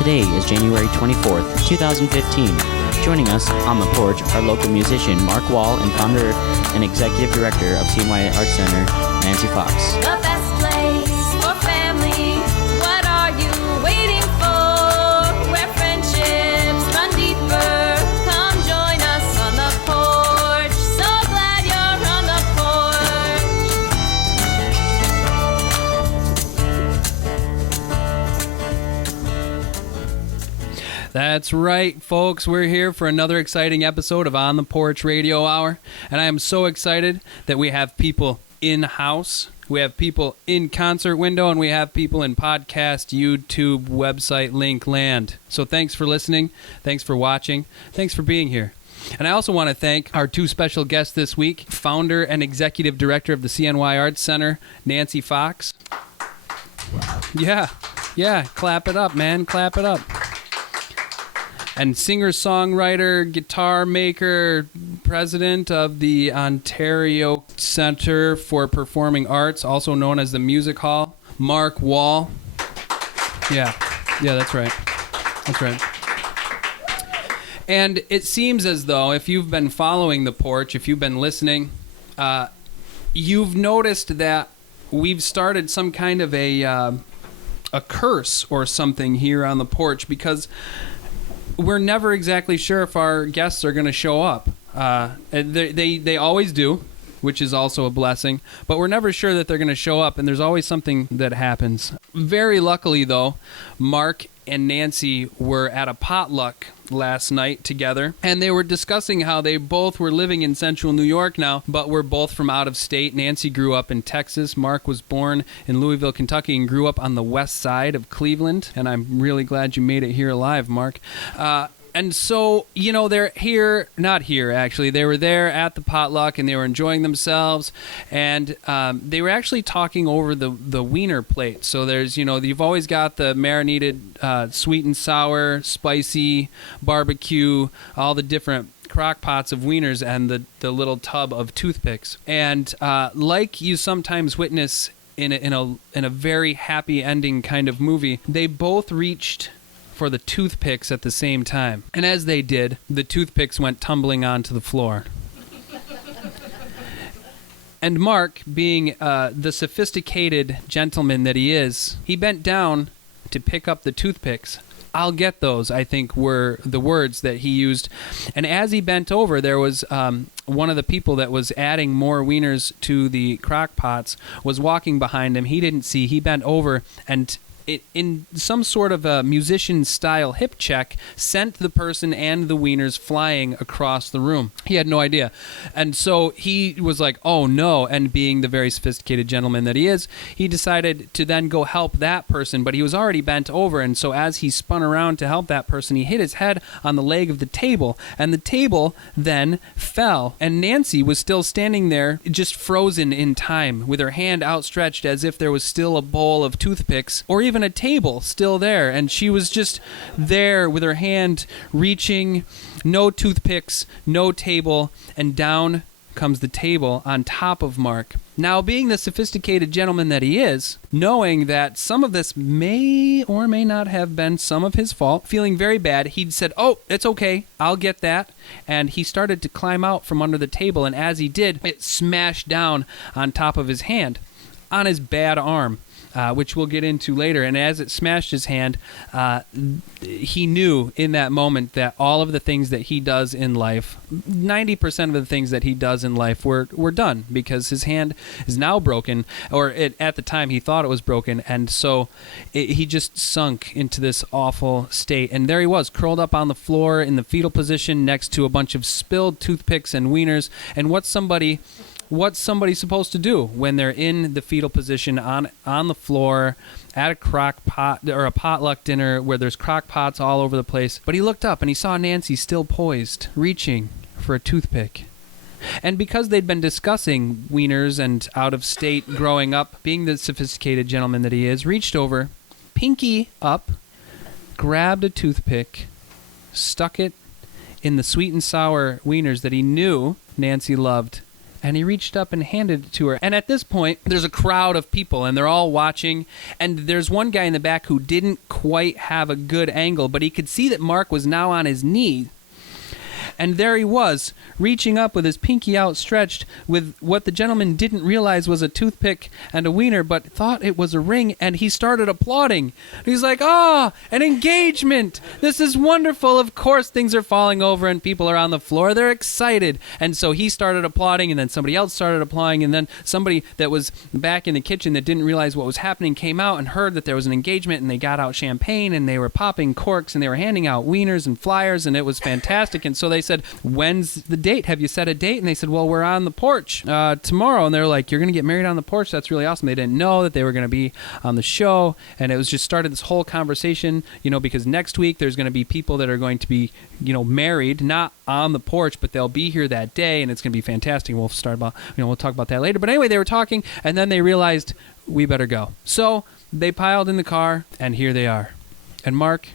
Today is January 24th, 2015. Joining us on the porch are local musician Mark Wahl and founder and executive director of CNY Arts Center, Nancy Fox. The best place for family. What are you waiting for? Where friendships run deeper. Come join us on the porch. So glad you're on the porch. That's right, folks. We're here for another exciting episode of On the Porch Radio Hour. And I am so excited that we have people in-house, we have people in concert window, and we have people in podcast, YouTube, website, link land. So thanks for listening. Thanks for watching. Thanks for being here. And I also want to thank our two special guests this week, founder and executive director of the CNY Arts Center, Nancy Fox. Yeah. Clap it up, man. Clap it up. And singer-songwriter, guitar maker, president of the Ontario Centre for Performing Arts, also known as the Music Hall, Mark Wahl. Yeah, that's right. And it seems as though if you've been following The Porch, if you've been listening, you've noticed that we've started some kind of a curse or something here on The Porch, because we're never exactly sure if our guests are going to show up. They always do, which is also a blessing, but we're never sure that they're going to show up, and there's always something that happens. Very luckily, though, Mark and Nancy were at a potluck last night together, and they were discussing how they both were living in central New York now, but were both from out of state. Nancy grew up in Texas. Mark was born in Louisville, Kentucky, and grew up on the west side of Cleveland, and I'm really glad you made it here alive, Mark. And so, they're here, not here, actually. They were there at the potluck, and they were enjoying themselves, and they were actually talking over the wiener plate. So there's, you've always got the marinated sweet and sour, spicy, barbecue, all the different crock pots of wieners, and the little tub of toothpicks. And like you sometimes witness in a very happy ending kind of movie, they both reached for the toothpicks at the same time. And as they did, the toothpicks went tumbling onto the floor. And Mark, being the sophisticated gentleman that he is, he bent down to pick up the toothpicks. "I'll get those," I think were the words that he used. And as he bent over, there was one of the people that was adding more wieners to the crock pots was walking behind him. He didn't see. He bent over and in some sort of a musician-style hip check, sent the person and the wieners flying across the room. He had no idea. And so he was like, oh no, and being the very sophisticated gentleman that he is, he decided to then go help that person, but he was already bent over, and so as he spun around to help that person, he hit his head on the leg of the table, and the table then fell. And Nancy was still standing there, just frozen in time, with her hand outstretched as if there was still a bowl of toothpicks, or even a table still there, and she was just there with her hand reaching, no toothpicks, no table, and down comes the table on top of Mark. Now, being the sophisticated gentleman that he is, knowing that some of this may or may not have been some of his fault, feeling very bad, he'd said, "Oh, it's okay, I'll get that," and he started to climb out from under the table, and as he did, it smashed down on top of his hand, on his bad arm. Which we'll get into later. And as it smashed his hand, he knew in that moment that all of the things that he does in life, 90% of the things that he does in life were done, because his hand is now broken, or at the time he thought it was broken, and so he just sunk into this awful state. And there he was, curled up on the floor in the fetal position next to a bunch of spilled toothpicks and wieners. And what's somebody supposed to do when they're in the fetal position on the floor at a crock pot or a potluck dinner where there's crock pots all over the place? But he looked up and he saw Nancy still poised, reaching for a toothpick. And because they'd been discussing wieners and out of state growing up, being the sophisticated gentleman that he is, reached over, pinky up, grabbed a toothpick, stuck it in the sweet and sour wieners that he knew Nancy loved, and he reached up and handed it to her. And at this point, there's a crowd of people, and they're all watching. And there's one guy in the back who didn't quite have a good angle, but he could see that Mark was now on his knee. And there he was, reaching up with his pinky outstretched with what the gentleman didn't realize was a toothpick and a wiener, but thought it was a ring, and he started applauding. He's like, "Ah, an engagement! This is wonderful! Of course things are falling over and people are on the floor. They're excited." And so he started applauding, and then somebody else started applauding, and then somebody that was back in the kitchen that didn't realize what was happening came out and heard that there was an engagement, and they got out champagne, and they were popping corks, and they were handing out wieners and flyers, and it was fantastic. And so they said, "When's the date? Have you set a date?" And they said, "Well, we're on the porch tomorrow." And they're like, "You're going to get married on the porch? That's really awesome." They didn't know that they were going to be on the show. And it was just started this whole conversation, because next week there's going to be people that are going to be, married, not on the porch, but they'll be here that day. And it's going to be fantastic. We'll we'll talk about that later. But anyway, they were talking, and then they realized we better go. So they piled in the car, and here they are. And Mark,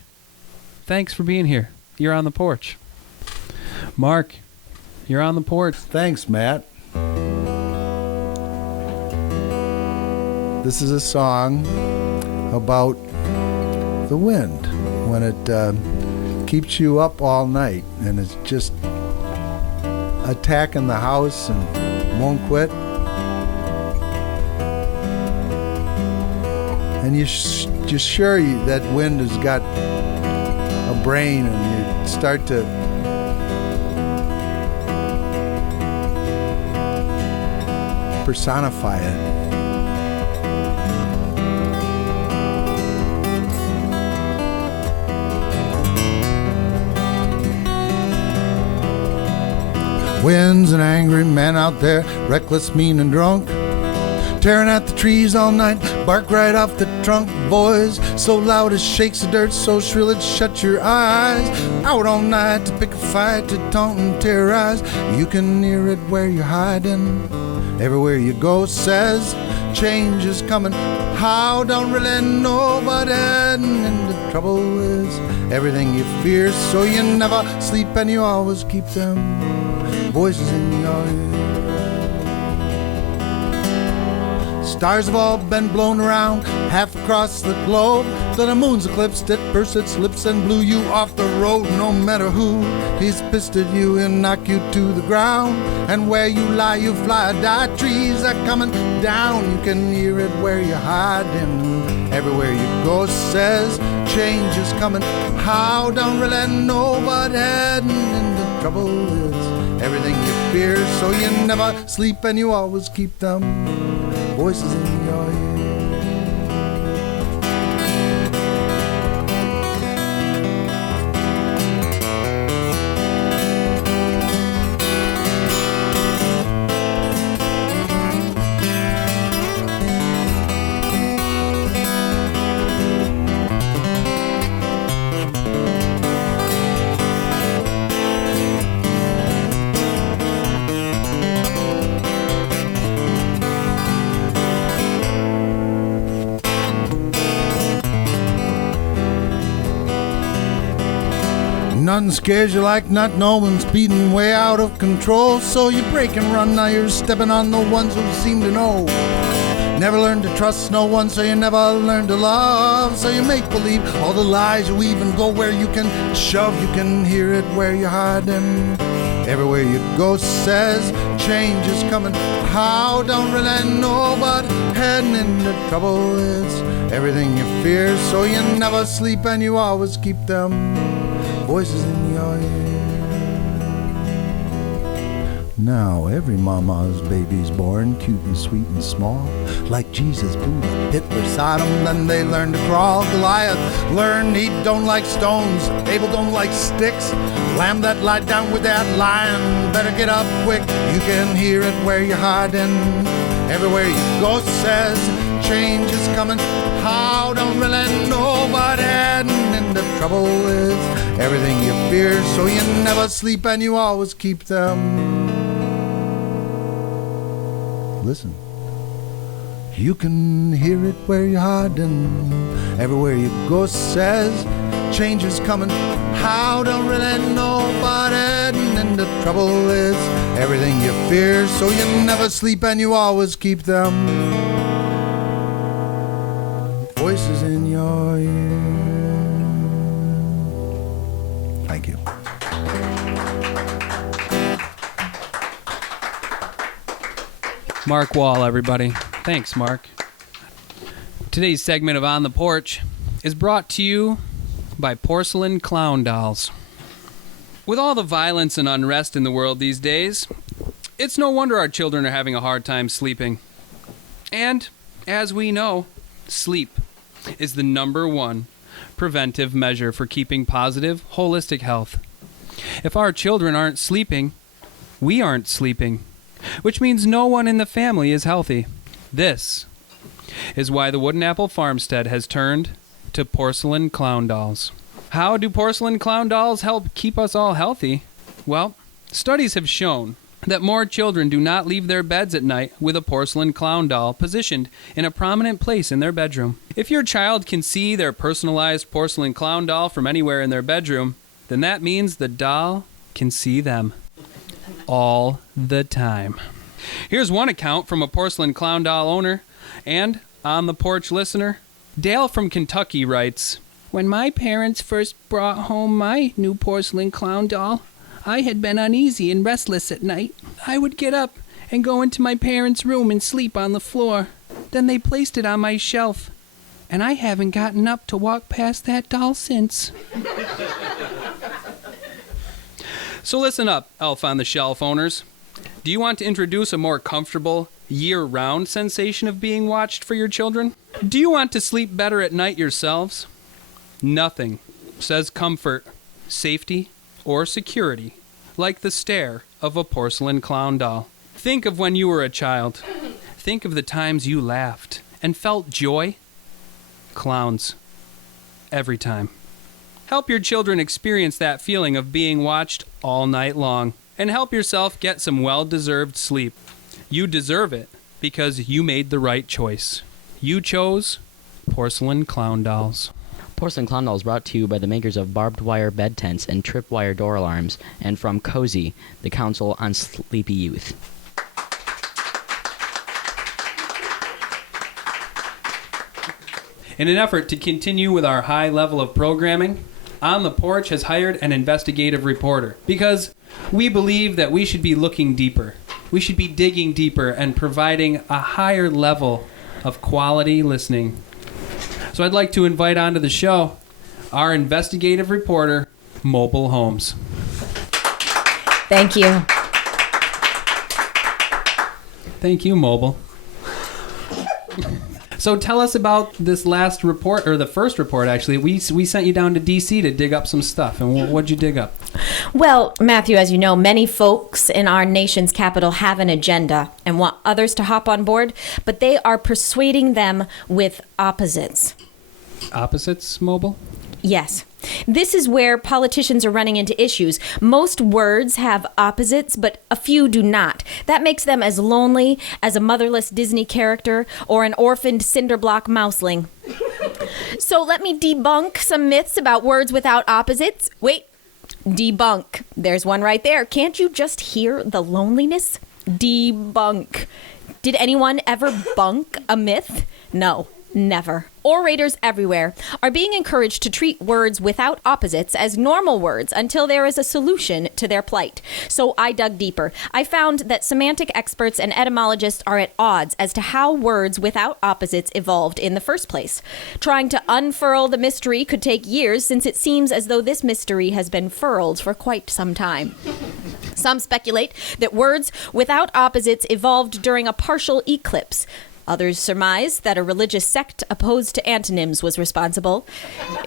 thanks for being here. You're on the porch. Mark, you're on the porch. Thanks, Matt. This is a song about the wind when it keeps you up all night and it's just attacking the house and won't quit. And you're sure that wind has got a brain, and you start to personify it. Wind's an angry man out there, reckless, mean, and drunk, tearing at the trees all night, bark right off the trunk. Voice so loud it shakes the dirt, so shrill it shuts your eyes. Out all night to pick a fight, to taunt and terrorize. You can hear it where you're hiding. Everywhere you go says change is coming. How don't really know, but and the trouble is everything you fear, so you never sleep and you always keep them voices in your ear. Stars have all been blown around half across the globe, till the moon's eclipsed it, burst its lips and blew you off the road. No matter who, he's pissed at you and knock you to the ground. And where you lie, you fly or die. Trees are coming down, you can hear it where you're hiding. Everywhere you go says change is coming. How don't really know, but heading in the trouble is everything you fear, so you never sleep and you always keep them voices in your ear. Nothing scares you like not knowing, speeding way out of control. So you break and run, now you're stepping on the ones who seem to know. Never learn to trust no one, so you never learn to love. So you make believe all the lies you weave and go where you can shove. You can hear it where you're hiding. Everywhere you go says change is coming. How don't really know, but heading into trouble is everything you fear, so you never sleep and you always keep them voices in your ear. Now every mama's baby's born cute and sweet and small, like Jesus, Buddha, Hitler, Sodom. Then they learn to crawl. Goliath learned he don't like stones. Abel don't like sticks. Lamb that lied down with that lion better get up quick. You can hear it where you're hiding. Everywhere you go says change is coming. How don't really know, but heading into trouble is everything you fear, so you never sleep and you always keep them. Listen, you can hear it where you're hiding. Everywhere you go says change is coming. How don't really know, but and the trouble is everything you fear, so you never sleep and you always keep them voices in your ear. Thank you. Mark Wahl, everybody. Thanks, Mark. Today's segment of On the Porch is brought to you by porcelain clown dolls. With all the violence and unrest in the world these days, it's no wonder our children are having a hard time sleeping. And, as we know, sleep is the number one preventive measure for keeping positive, holistic health. If our children aren't sleeping, we aren't sleeping, which means no one in the family is healthy. This is why the Wooden Apple Farmstead has turned to porcelain clown dolls. How do porcelain clown dolls help keep us all healthy? Well, studies have shown that more children do not leave their beds at night with a porcelain clown doll positioned in a prominent place in their bedroom. If your child can see their personalized porcelain clown doll from anywhere in their bedroom, then that means the doll can see them all the time. Here's one account from a porcelain clown doll owner and On the Porch listener. Dale from Kentucky writes, "When my parents first brought home my new porcelain clown doll, I had been uneasy and restless at night. I would get up and go into my parents' room and sleep on the floor. Then they placed it on my shelf, and I haven't gotten up to walk past that doll since." So listen up, Elf on the Shelf owners. Do you want to introduce a more comfortable, year-round sensation of being watched for your children? Do you want to sleep better at night yourselves? Nothing says comfort, safety, or security like the stare of a porcelain clown doll. Think of when you were a child. Think of the times you laughed and felt joy. Clowns. Every time. Help your children experience that feeling of being watched all night long, and help yourself get some well-deserved sleep. You deserve it because you made the right choice. You chose porcelain clown dolls. Porcelain Clown Dolls brought to you by the makers of barbed wire bed tents and tripwire door alarms, and from Cozy, the Council on Sleepy Youth. In an effort to continue with our high level of programming, On the Porch has hired an investigative reporter because we believe that we should be looking deeper. We should be digging deeper and providing a higher level of quality listening. So I'd like to invite onto the show our investigative reporter, Mobile Holmes. Thank you. Thank you, Mobile. So tell us about this last report, or the first report, actually. We sent you down to D.C. to dig up some stuff. And what'd you dig up? Well, Matthew, as you know, many folks in our nation's capital have an agenda and want others to hop on board, but they are persuading them with opposites. Opposites, Mobile? Yes. This is where politicians are running into issues. Most words have opposites, but a few do not. That makes them as lonely as a motherless Disney character or an orphaned cinderblock mouseling. So let me debunk some myths about words without opposites. Wait, debunk. There's one right there. Can't you just hear the loneliness? Debunk. Did anyone ever bunk a myth? No. Never. Orators everywhere are being encouraged to treat words without opposites as normal words until there is a solution to their plight. So I dug deeper. I found that semantic experts and etymologists are at odds as to how words without opposites evolved in the first place. Trying to unfurl the mystery could take years, since it seems as though this mystery has been furled for quite some time. Some speculate that words without opposites evolved during a partial eclipse. Others surmise that a religious sect opposed to antonyms was responsible.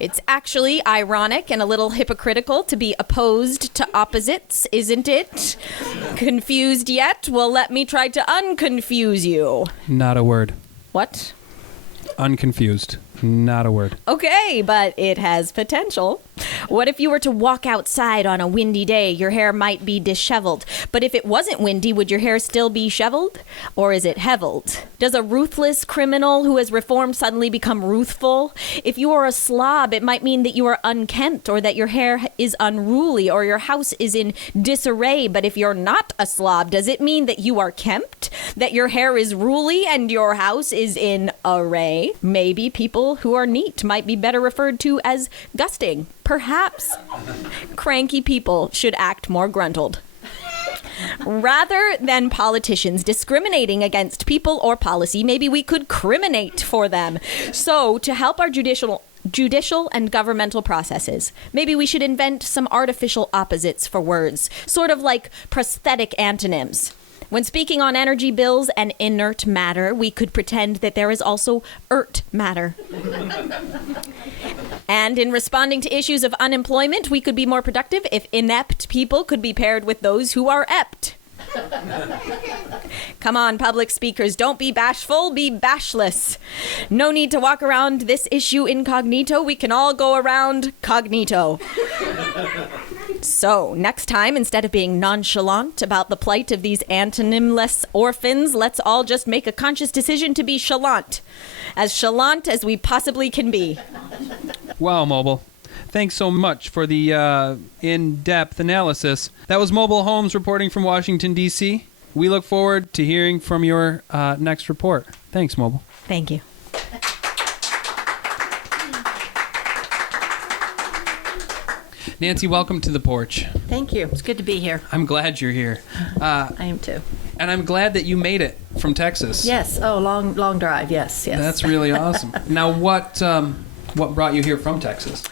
It's actually ironic and a little hypocritical to be opposed to opposites, isn't it? Confused yet? Well, let me try to unconfuse you. Not a word. What? Unconfused. Not a word. Okay, but it has potential. What if you were to walk outside on a windy day? Your hair might be disheveled. But if it wasn't windy, would your hair still be sheveled? Or is it heveled? Does a ruthless criminal who has reformed suddenly become ruthful? If you are a slob, it might mean that you are unkempt, or that your hair is unruly, or your house is in disarray. But if you're not a slob, does it mean that you are kempt? That your hair is ruly and your house is in array? Maybe people who are neat might be better referred to as gusting. Perhaps cranky people should act more gruntled. Rather than politicians discriminating against people or policy, maybe we could criminate for them. So, to help our judicial and governmental processes, maybe we should invent some artificial opposites for words, sort of like prosthetic antonyms. When speaking on energy bills and inert matter, we could pretend that there is also ert matter. And in responding to issues of unemployment, we could be more productive if inept people could be paired with those who are ept. Come on, public speakers, don't be bashful, be bashless. No need to walk around this issue incognito. We can all go around cognito. So, next time, instead of being nonchalant about the plight of these antonymless orphans, let's all just make a conscious decision to be chalant as we possibly can be. Wow, Mobile. Thanks so much for the in-depth analysis. That was Mobile Holmes reporting from Washington, D.C. We look forward to hearing from your next report. Thanks, Mobile. Thank you. Nancy, welcome to the Porch. Thank you. It's good to be here. I'm glad you're here. I am too. And I'm glad that you made it from Texas. Yes. Oh, long drive. Yes. That's really awesome. Now, what brought you here from Texas?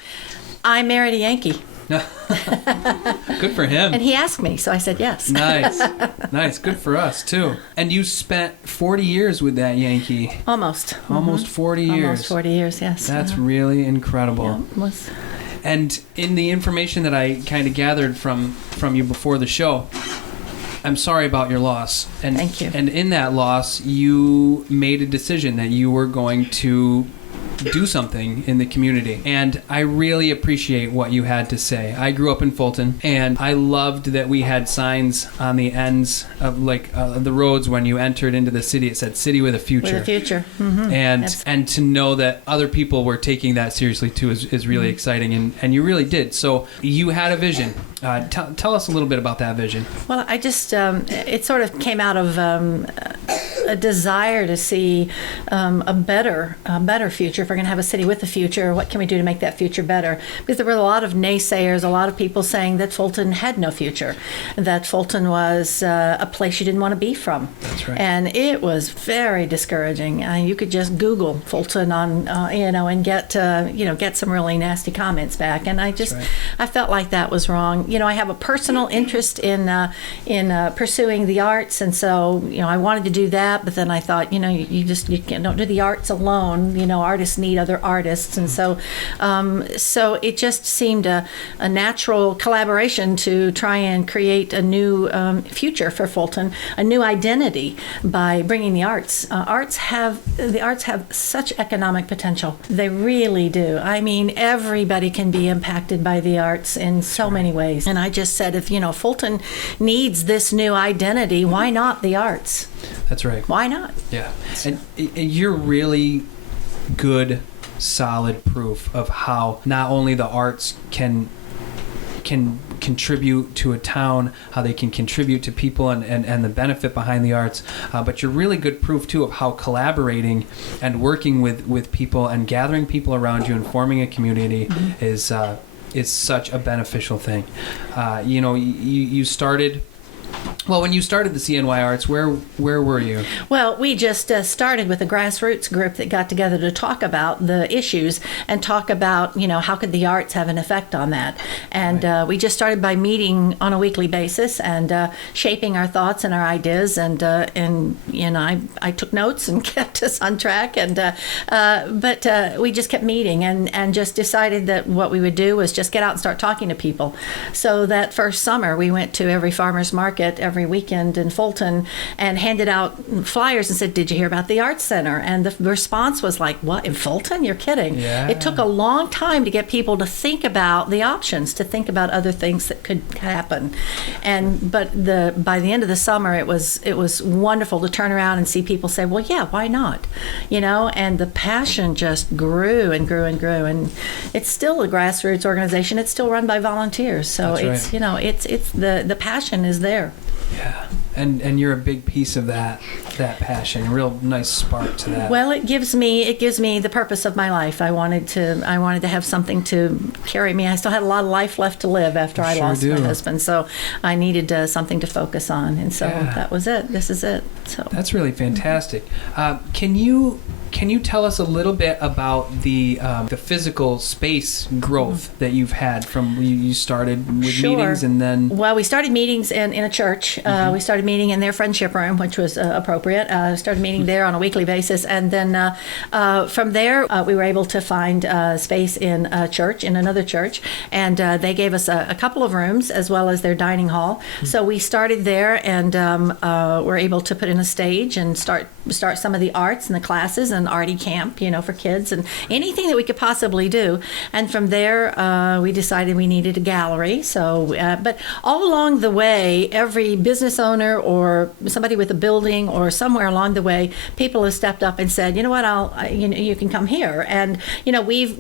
I married a Yankee. Good for him. And he asked me, so I said yes. Nice. Good for us, too. And you spent 40 years with that Yankee. Almost. Almost 40 years. Almost 40 years, yes. That's really incredible. Yeah, it was. And in the information that I kind of gathered from you before the show, I'm sorry about your loss. And, Thank you. And in that loss, you made a decision that you were going to do something in the community. And I really appreciate what you had to say. I grew up in Fulton, and I loved that we had signs on the ends of the roads when you entered into the city. It said "City with a Future." With a future. Mm-hmm. And to know that other people were taking that seriously too is really exciting, and you really did. So you had a vision. Tell us a little bit about that vision. Well, I just, it sort of came out of a desire to see a better future. If we're going to have a city with a future, what can we do to make that future better? Because there were a lot of naysayers, a lot of people saying that Fulton had no future, that Fulton was a place you didn't want to be from. That's right. And it was very discouraging. You could just Google Fulton on, and get some really nasty comments back. And I felt like that was wrong. I have a personal interest in pursuing the arts, and so I wanted to do that. But then I thought, you don't do the arts alone. Artists need other artists, and so it just seemed a natural collaboration to try and create a new future for Fulton, a new identity by bringing the arts. The arts have such economic potential. They really do. I mean, everybody can be impacted by the arts in so many ways. And I just said, if Fulton needs this new identity, why not the arts? That's right. Why not? Yeah. And you're really good, solid proof of how not only the arts can contribute to a town, how they can contribute to people and the benefit behind the arts, but you're really good proof too of how collaborating and working with people and gathering people around you and forming a community is such a beneficial thing. You started. Well, when you started the CNY Arts, where were you? Well, we just started with a grassroots group that got together to talk about the issues and talk about, how could the arts have an effect on that. And we just started by meeting on a weekly basis and shaping our thoughts and our ideas. And I took notes and kept us on track. But we just kept meeting and just decided that what we would do was just get out and start talking to people. So that first summer, we went to every farmer's market, every every weekend in Fulton and handed out flyers and said, "Did you hear about the Arts Center?" And the response was like, "What, in Fulton? You're kidding." Yeah. It took a long time to get people to think about the options, to think about other things that could happen. But by the end of the summer, it was wonderful to turn around and see people say, "Well, yeah, why not?" And the passion just grew and grew and grew. And it's still a grassroots organization. It's still run by volunteers. So That's right. it's the passion is there. Yeah. And you're a big piece of that passion, a real nice spark to that. Well, it gives me the purpose of my life. I wanted to have something to carry me. I still had a lot of life left to live after I lost my husband, so I needed something to focus on, and so that was it. This is it. So that's really fantastic. Can you tell us a little bit about the physical space growth that you've had from you started with Sure. meetings and then? Well, we started meetings in a church. We started meeting in their friendship room, which was appropriate. Started meeting there on a weekly basis, and then from there we were able to find space in a church, in another church, and they gave us a couple of rooms as well as their dining hall. So we started there, and were able to put in a stage and start some of the arts and the classes and arty camp, for kids and anything that we could possibly do. And from there, we decided we needed a gallery. So, but all along the way, every business owner or somebody with a building or somewhere along the way, people have stepped up and said, "You know what? You can come here." And we've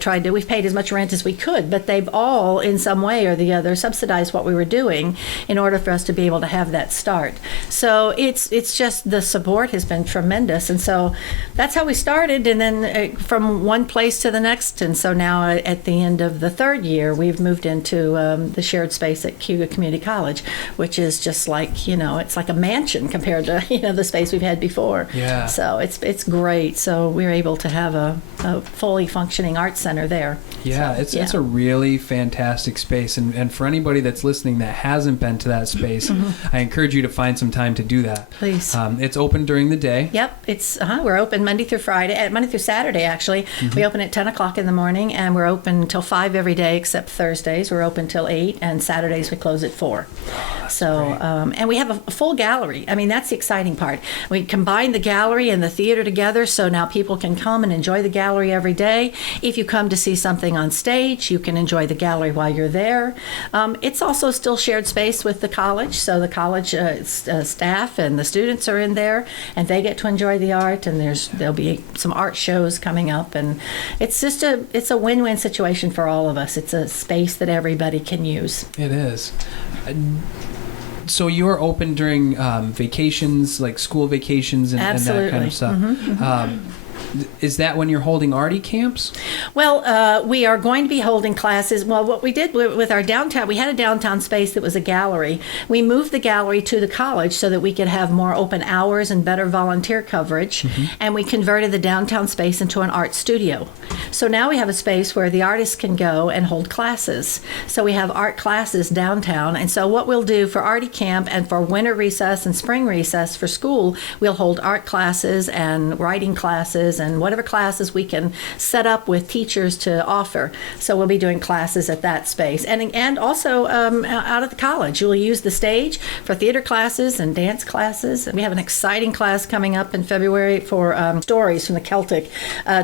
tried to. We've paid as much rent as we could, but they've all, in some way or the other, subsidized what we were doing in order for us to be able to have that start. So it's just the support has been tremendous, and so that's how we started. And then from one place to the next, and so now at the end of the third year, we've moved into the shared space at Cuba Community College, which is just like it's like a mansion compared to the space we've had before. Yeah. So it's great. So we're able to have a fully functioning arts center there. Yeah, So, it's a really fantastic space, and for anybody that's listening that hasn't been to that space, I encourage you to find some time to do that. Please. It's open during the day. Yep, we're open Monday through Saturday actually. We open at 10 o'clock in the morning, and we're open till 5 every day except Thursdays. We're open till 8, and Saturdays we close at 4. So, and we have a full gallery. I mean, that's the exciting part. We combine the gallery and the theater together, so now people can come and enjoy the gallery every day. If you come to see something on stage, you can enjoy the gallery while you're there. It's also still shared space with the college, so the college staff and the students are in there, and they get to enjoy the art, and there'll be some art shows coming up, and it's just a win-win situation for all of us. It's a space that everybody can use. It is. So you're open during vacations, like school vacations and that kind of stuff. Is that when you're holding arty camps? Well, we are going to be holding classes. Well, what we did with our downtown, we had a downtown space that was a gallery. We moved the gallery to the college so that we could have more open hours and better volunteer coverage. And we converted the downtown space into an art studio. So now we have a space where the artists can go and hold classes. So we have art classes downtown. And so what we'll do for arty camp and for winter recess and spring recess for school, we'll hold art classes and writing classes and whatever classes we can set up with teachers to offer. So we'll be doing classes at that space. And also out at the college, you'll use the stage for theater classes and dance classes. We have an exciting class coming up in February for stories from the Celtic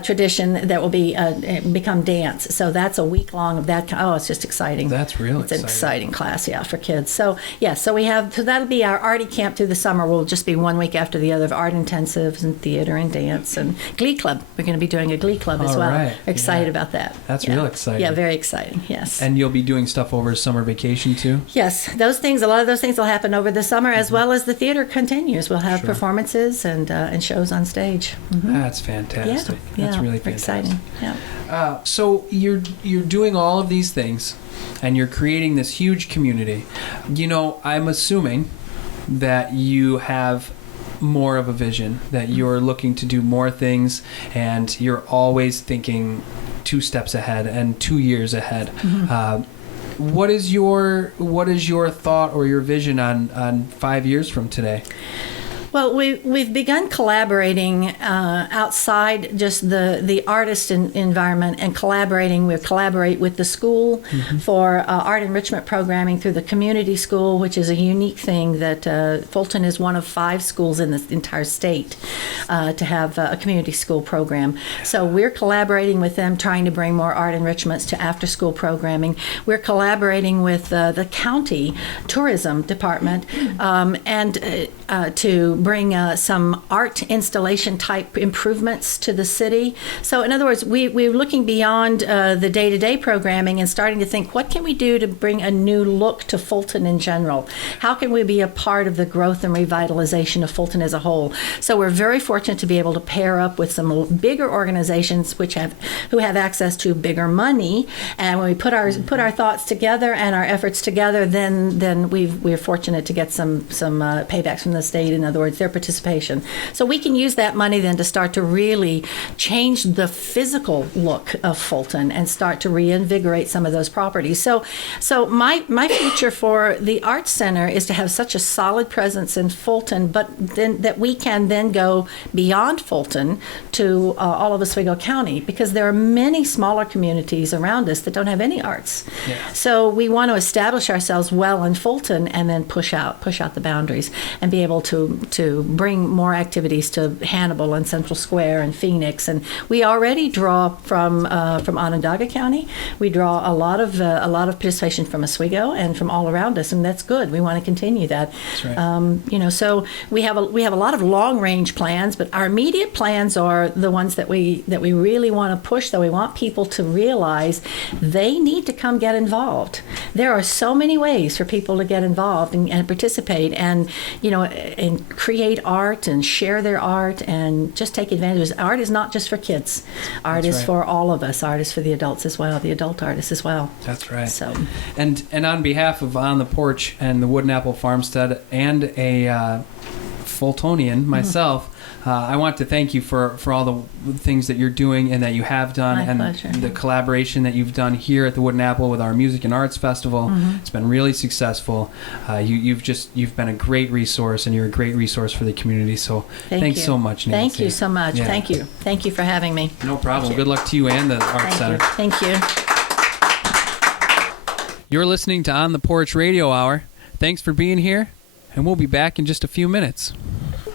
tradition that will become dance. So that's a week long of that. Oh, it's just exciting. That's real exciting. It's an exciting class, for kids. So, so that'll be our arty camp through the summer. We'll just be 1 week after the other of art intensives and theater and dance and Glee Club. We're going to be doing a Glee Club as well. Right. Excited about that. That's real exciting. Yeah, very exciting. Yes. And you'll be doing stuff over summer vacation too? Yes, a lot of those things will happen over the summer as well as the theater continues. We'll have performances and shows on stage. That's fantastic. That's really fantastic. Exciting. Yeah. So you're doing all of these things, and you're creating this huge community. I'm assuming that you have more of a vision, that you're looking to do more things, and you're always thinking 2 steps ahead and 2 years ahead. What is your thought or your vision on 5 years from today? Well, we've begun collaborating outside just the artist environment and collaborating. We collaborate with the school for art enrichment programming through the community school, which is a unique thing that Fulton is one of 5 schools in the entire state to have a community school program. So we're collaborating with them, trying to bring more art enrichments to after-school programming. We're collaborating with the county tourism department and to bring some art installation type improvements to the city. So in other words, we're looking beyond the day-to-day programming and starting to think, what can we do to bring a new look to Fulton in general? How can we be a part of the growth and revitalization of Fulton as a whole? So we're very fortunate to be able to pair up with some bigger organizations who have access to bigger money. And when we put our thoughts together and our efforts together, then we're fortunate to get some paybacks from the state. In other words, their participation. So we can use that money then to start to really change the physical look of Fulton and start to reinvigorate some of those properties. So my future for the Arts Center is to have such a solid presence in Fulton, but then that we can then go beyond Fulton to all of Oswego County, because there are many smaller communities around us that don't have any arts. Yeah. So we want to establish ourselves well in Fulton and then push out the boundaries and be able to bring more activities to Hannibal and Central Square and Phoenix. And we already draw from Onondaga County. We draw a lot of participation from Oswego and from all around us, and that's good. We want to continue that. That's right. So we have a lot of long range plans, but our immediate plans are the ones that we really want to push. That we want people to realize they need to come get involved. There are so many ways for people to get involved and participate, and and create art and share their art and just take advantage. Art is not just for kids. Art is for all of us. Art is for the adults as well, the adult artists as well. That's right. So, and on behalf of On the Porch and the Wood and Apple Farmstead and a Fultonian myself, I want to thank you for all the things that you're doing and that you have done. My and pleasure. The collaboration that you've done here at the Wood and Apple with our Music and Arts Festival. It's been really successful. You've been a great resource, and you're a great resource for the community. So thanks so much, Nancy. Thank you so much. Yeah. Thank you for having me. No problem. Good luck to you and the Arts Center. Thank you. You're listening to On the Porch Radio Hour. Thanks for being here, and we'll be back in just a few minutes.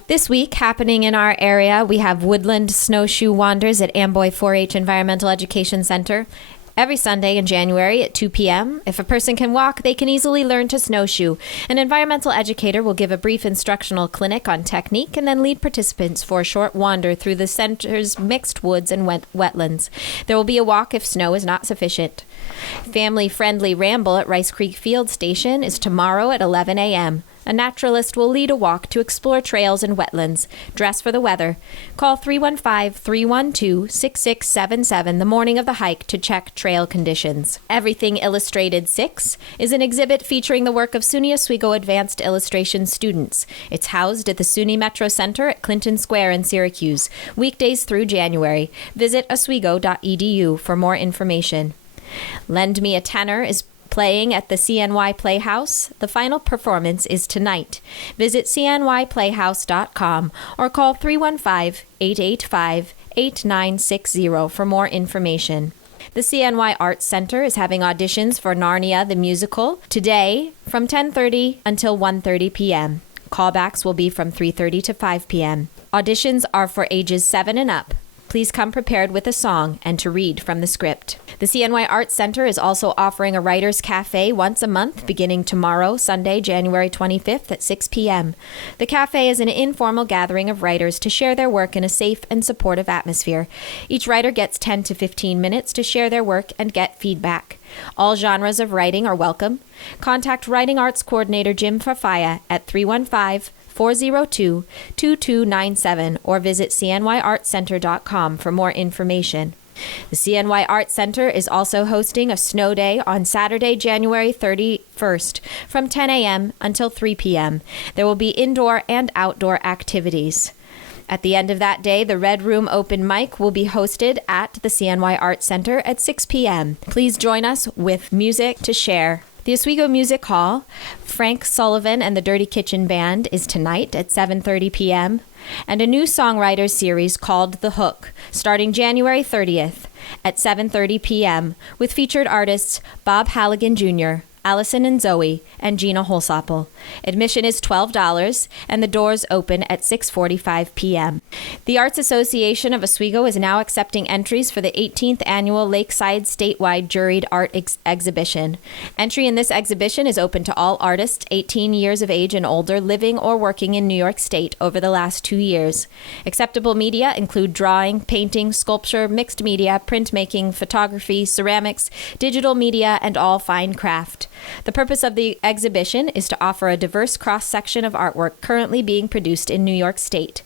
This week, happening in our area, we have Woodland Snowshoe Wanders at Amboy 4-H Environmental Education Center. Every Sunday in January at 2 p.m. If a person can walk, they can easily learn to snowshoe. An environmental educator will give a brief instructional clinic on technique and then lead participants for a short wander through the center's mixed woods and wetlands. There will be a walk if snow is not sufficient. Family-friendly ramble at Rice Creek Field Station is tomorrow at 11 a.m. A naturalist will lead a walk to explore trails and wetlands. Dress for the weather. Call 315-312-6677 the morning of the hike to check trail conditions. Everything Illustrated 6 is an exhibit featuring the work of SUNY Oswego Advanced Illustration students. It's housed at the SUNY Metro Center at Clinton Square in Syracuse, weekdays through January. Visit oswego.edu for more information. Lend Me a Tenor is playing at the CNY Playhouse. The final performance is tonight. Visit cnyplayhouse.com or call 315-885-8960 for more information. The CNY Arts Center is having auditions for Narnia the Musical today from 10:30 until 1:30 p.m. Callbacks will be from 3:30 to 5 p.m. Auditions are for ages 7 and up. Please come prepared with a song and to read from the script. The CNY Arts Center is also offering a writer's cafe once a month beginning tomorrow, Sunday, January 25th at 6 p.m. The cafe is an informal gathering of writers to share their work in a safe and supportive atmosphere. Each writer gets 10 to 15 minutes to share their work and get feedback. All genres of writing are welcome. Contact Writing Arts Coordinator Jim Fafaya at 315-402-2297 or visit cnyartscenter.com for more information. The CNY Arts Center is also hosting a snow day on Saturday, January 31st from 10 a.m. until 3 p.m. There will be indoor and outdoor activities. At the end of that day, the Red Room Open Mic will be hosted at the CNY Arts Center at 6 p.m. Please join us with music to share. The Oswego Music Hall, Frank Sullivan and the Dirty Kitchen Band is tonight at 7:30 p.m., and a new songwriters series called The Hook, starting January 30th at 7:30 p.m., with featured artists Bob Halligan Jr., Allison and Zoe, and Gina Holsopple. Admission is $12, and the doors open at 6:45 p.m. The Arts Association of Oswego is now accepting entries for the 18th Annual Lakeside Statewide Juried Art Exhibition. Entry in this exhibition is open to all artists 18 years of age and older living or working in New York State over the last 2 years. Acceptable media include drawing, painting, sculpture, mixed media, printmaking, photography, ceramics, digital media, and all fine craft. The purpose of the exhibition is to offer a diverse cross-section of artwork currently being produced in New York State.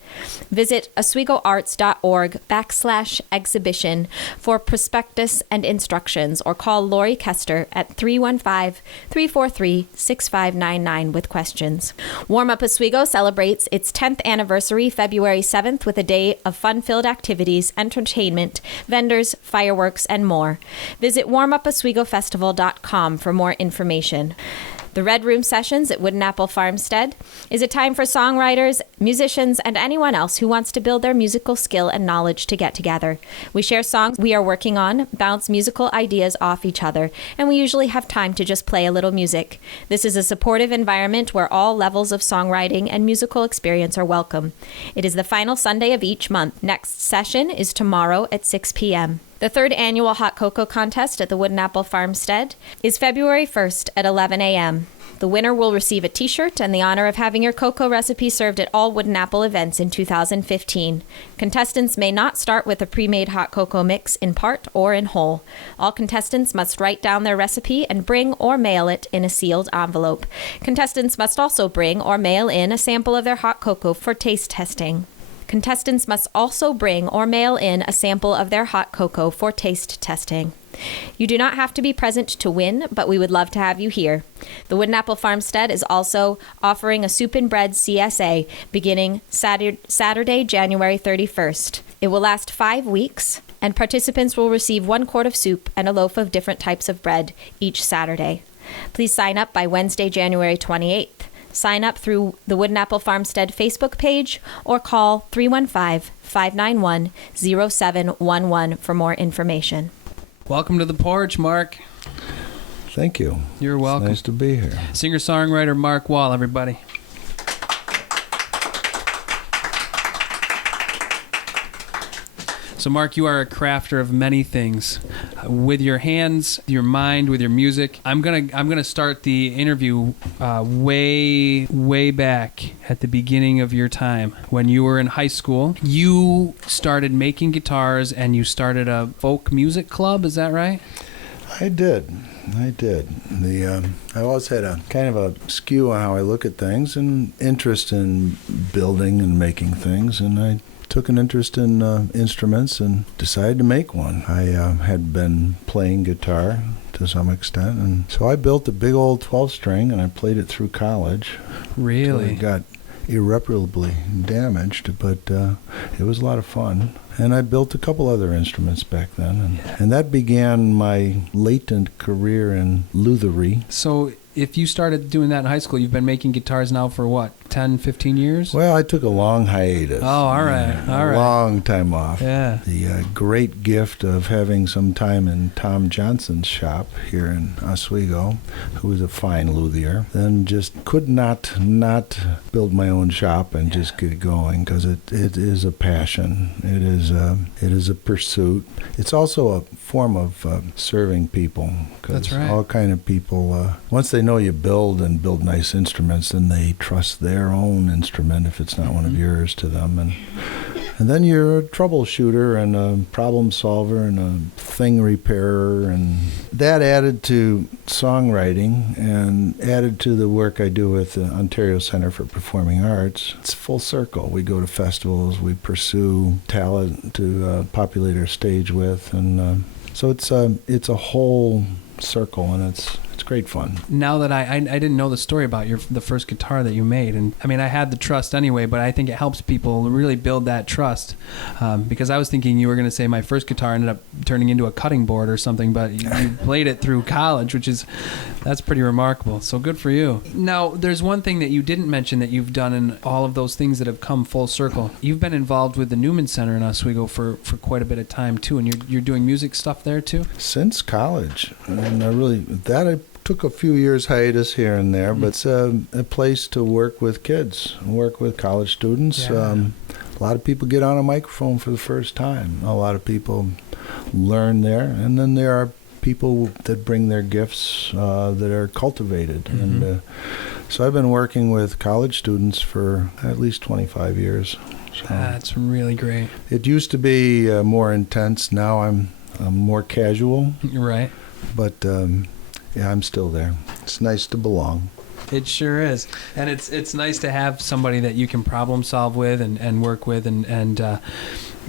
Visit oswegoarts.org/exhibition for prospectus and instructions, or call Lori Kester at 315-343-6599 with questions. Warm Up Oswego celebrates its 10th anniversary February 7th with a day of fun-filled activities, entertainment, vendors, fireworks, and more. Visit warmuposwegofestival.com for more information. The Red Room Sessions at Wooden Apple Farmstead is a time for songwriters, musicians, and anyone else who wants to build their musical skill and knowledge to get together. We share songs we are working on, bounce musical ideas off each other, and we usually have time to just play a little music. This is a supportive environment where all levels of songwriting and musical experience are welcome. It is the final Sunday of each month. Next session is tomorrow at 6 p.m. The third annual Hot Cocoa Contest at the Wooden Apple Farmstead is February 1st at 11 a.m. The winner will receive a t-shirt and the honor of having your cocoa recipe served at all Wooden Apple events in 2015. Contestants may not start with a pre-made hot cocoa mix in part or in whole. All contestants must write down their recipe and bring or mail it in a sealed envelope. Contestants must also bring or mail in a sample of their hot cocoa for taste testing. Contestants must also bring or mail in a sample of their hot cocoa for taste testing. You do not have to be present to win, but we would love to have you here. The Wooden Apple Farmstead is also offering a soup and bread CSA beginning Saturday, January 31st. It will last 5 weeks, and participants will receive 1 quart of soup and a loaf of different types of bread each Saturday. Please sign up by Wednesday, January 28th. Sign up through the Wooden Apple Farmstead Facebook page or call 315-591-0711 for more information. Welcome to the Porch, Mark. Thank you. You're welcome. It's nice to be here. Singer-songwriter Mark Wahl, everybody. So, Mark, you are a crafter of many things, with your hands, your mind, with your music. I'm gonna start the interview way back at the beginning of your time when you were in high school. You started making guitars and you started a folk music club. Is that right? I did. I always had a kind of a skew on how I look at things and interest in building and making things, and I took an interest in instruments and decided to make one. I had been playing guitar to some extent, and so I built a big old 12-string and I played it through college. Really? It got irreparably damaged, but it was a lot of fun. And I built a couple other instruments back then, and that began my latent career in lutherie. So if you started doing that in high school, you've been making guitars now for what, 10, 15 years? Well, I took a long hiatus. Oh, all right, all right. A long time off. Yeah. The great gift of having some time in Tom Johnson's shop here in Oswego, who was a fine luthier, then just could not build my own shop and just get going, because it is a passion. It is a pursuit. It's also a form of serving people. That's right. All kind of people, once they know you build nice instruments, then they trust their own instrument if it's not one of yours to them, and then you're a troubleshooter and a problem solver and a thing repairer, and that added to songwriting and added to the work I do with the Ontario Centre for Performing Arts. It's full circle. We go to festivals, we pursue talent to populate our stage with, and so it's a whole circle, and it's great fun. Now that I didn't know the story about the first guitar that you made, and I mean I had the trust anyway, but I think it helps people really build that trust, because I was thinking you were going to say my first guitar ended up turning into a cutting board or something, but you played it through college, that's pretty remarkable. So good for you. Now there's one thing that you didn't mention that you've done in all of those things that have come full circle. You've been involved with the Newman Center in Oswego for quite a bit of time too, and you're doing music stuff there too. Since college, and I took a few years hiatus here and there, but it's a place to work with kids, work with college students. Yeah. A lot of people get on a microphone for the first time. A lot of people learn there, and then there are people that bring their gifts that are cultivated. And so I've been working with college students for at least 25 years. So That's really great. it used to be more intense. Now I'm more casual, Right. but yeah, I'm still there. It's nice to belong. It sure is, and it's nice to have somebody that you can problem solve with and work with, and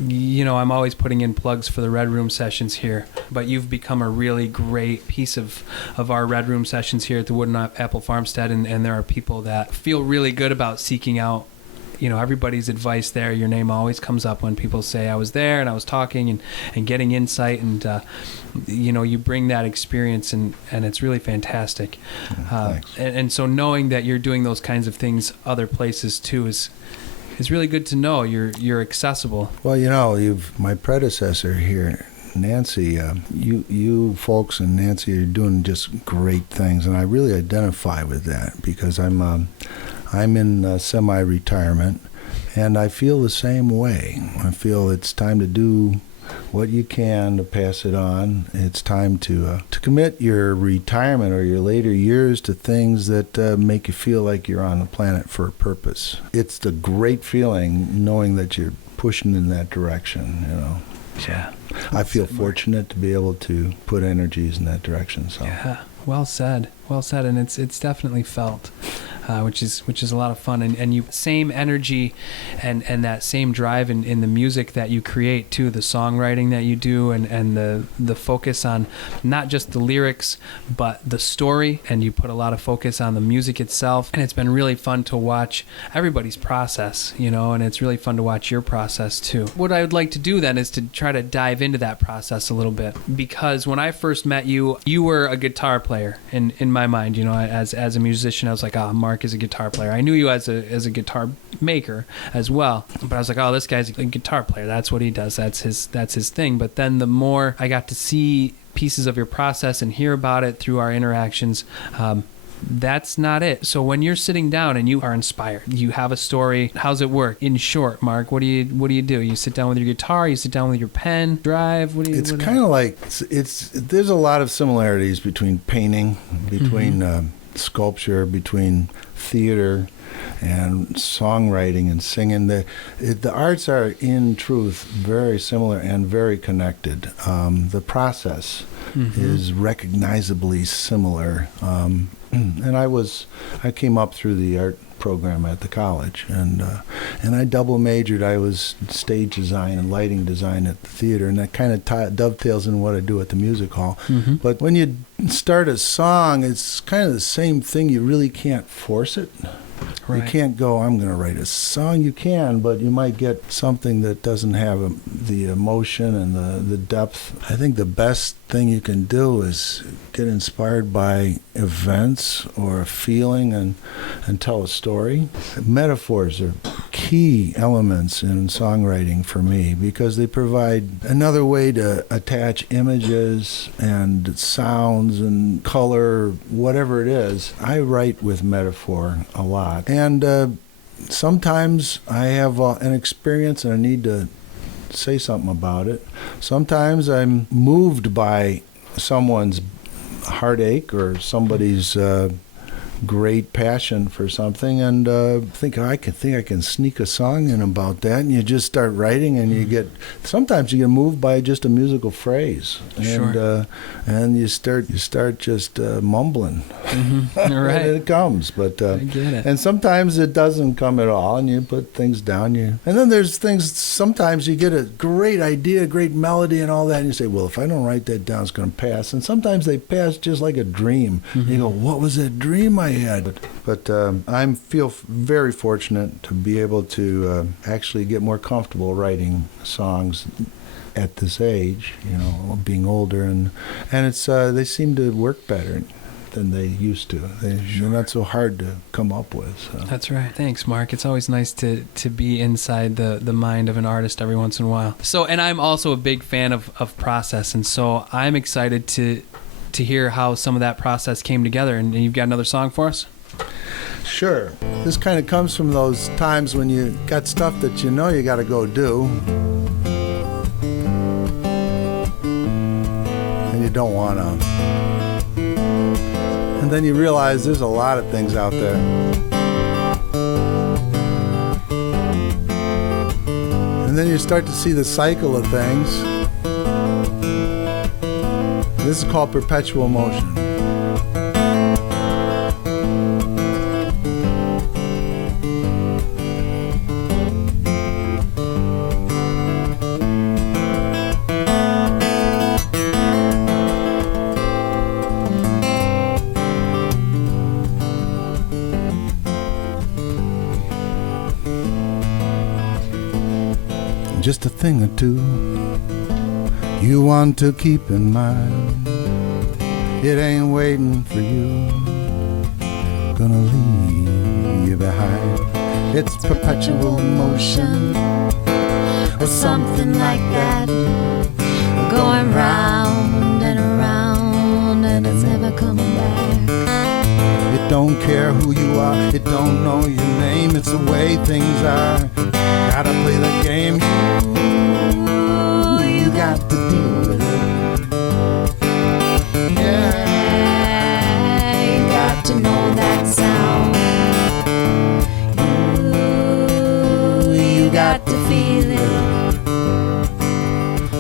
you know, I'm always putting in plugs for the Red Room sessions here, but you've become a really great piece of our Red Room sessions here at the Wooden Apple Farmstead, and there are people that feel really good about seeking out, you know, everybody's advice there. Your name always comes up when people say I was there and I was talking and getting insight, and you know, you bring that experience, and it's really fantastic. Thanks. And so knowing that you're doing those kinds of things other places too is really good to know. You're accessible. Well, you know, my predecessor here, Nancy, you folks and Nancy are doing just great things, and I really identify with that because I'm in semi-retirement, and I feel the same way. I feel it's time to do what you can to pass it on. It's time to commit your retirement or your later years to things that make you feel like you're on the planet for a purpose. It's the great feeling knowing that you're pushing in that direction, you know. So Yeah. I feel fortunate to be able to put energies in that direction. So Yeah. Well said, and it's definitely felt, which is a lot of fun, and you same energy and that same drive in the music that you create too, the songwriting that you do, and the focus on not just the lyrics but the story, and you put a lot of focus on the music itself, and it's been really fun to watch everybody's process, you know, and it's really fun to watch your process too. What I would like to do then is to try to dive into that process a little bit, because when I first met you, you were a guitar player in my mind, you know, as a musician. I was like, Mark is a guitar player. I knew you as a guitar maker as well, but I was like, this guy's a guitar player. That's what he does. That's his thing. But then the more I got to see pieces of your process and hear about it through our interactions, that's not it. So when you're sitting down and you are inspired, you have a story, how's it work? In short, Mark, what do you do? You sit down with your guitar, you sit down with your pen, drive, what do you do? it's kind of like there's a lot of similarities between painting, between sculpture, between theater and songwriting and singing. The arts are in truth very similar and very connected. The process is recognizably similar. And I came up through the art program at the college, and I double majored. I was stage design and lighting design at the theater, and that kind of dovetails in what I do at the music hall. But when you start a song, it's kind of the same thing. You really can't force it. Right. You can't go, I'm going to write a song. You can, but you might get something that doesn't have the emotion and the depth. I think the best thing you can do is get inspired by events or a feeling and tell a story. Metaphors are key elements in songwriting for me because they provide another way to attach images and sounds and color, whatever it is. I write with metaphor a lot. And sometimes I have an experience and I need to say something about it. Sometimes I'm moved by someone's heartache or somebody's great passion for something, and think I can sneak a song in about that, and you just start writing, and sometimes you get moved by just a musical phrase, and you start just mumbling. Mm-hmm. Right. And it comes, but I get it. and sometimes it doesn't come at all, and you put things down. And then there's things. Sometimes you get a great idea, great melody, and all that, and you say, well, if I don't write that down, it's going to pass. And sometimes they pass just like a dream. Mm-hmm. You go, what was that dream I had? But I feel very fortunate to be able to actually get more comfortable writing songs at this age, being older, and it's they seem to work better than they used to. They're not so hard to come up with. So. That's right. Thanks, Mark. It's always nice to be inside the mind of an artist every once in a while. So, and I'm also a big fan of process, and so I'm excited to hear how some of that process came together. And you've got another song for us? Sure. This kind of comes from those times when you got stuff that you got to go do, and you don't want to. And then you realize there's a lot of things out there. And then you start to see the cycle of things. This is called perpetual motion. Just a thing or two you want to keep in mind. It ain't waiting for you, gonna leave you behind. It's perpetual motion, or something like that, going round and around, and it's never coming back. It don't care who you are, it don't know your name. It's the way things are. Gotta play the game. Ooh, you got to deal with it. Yeah, you got to know that sound. Ooh, you got to feel it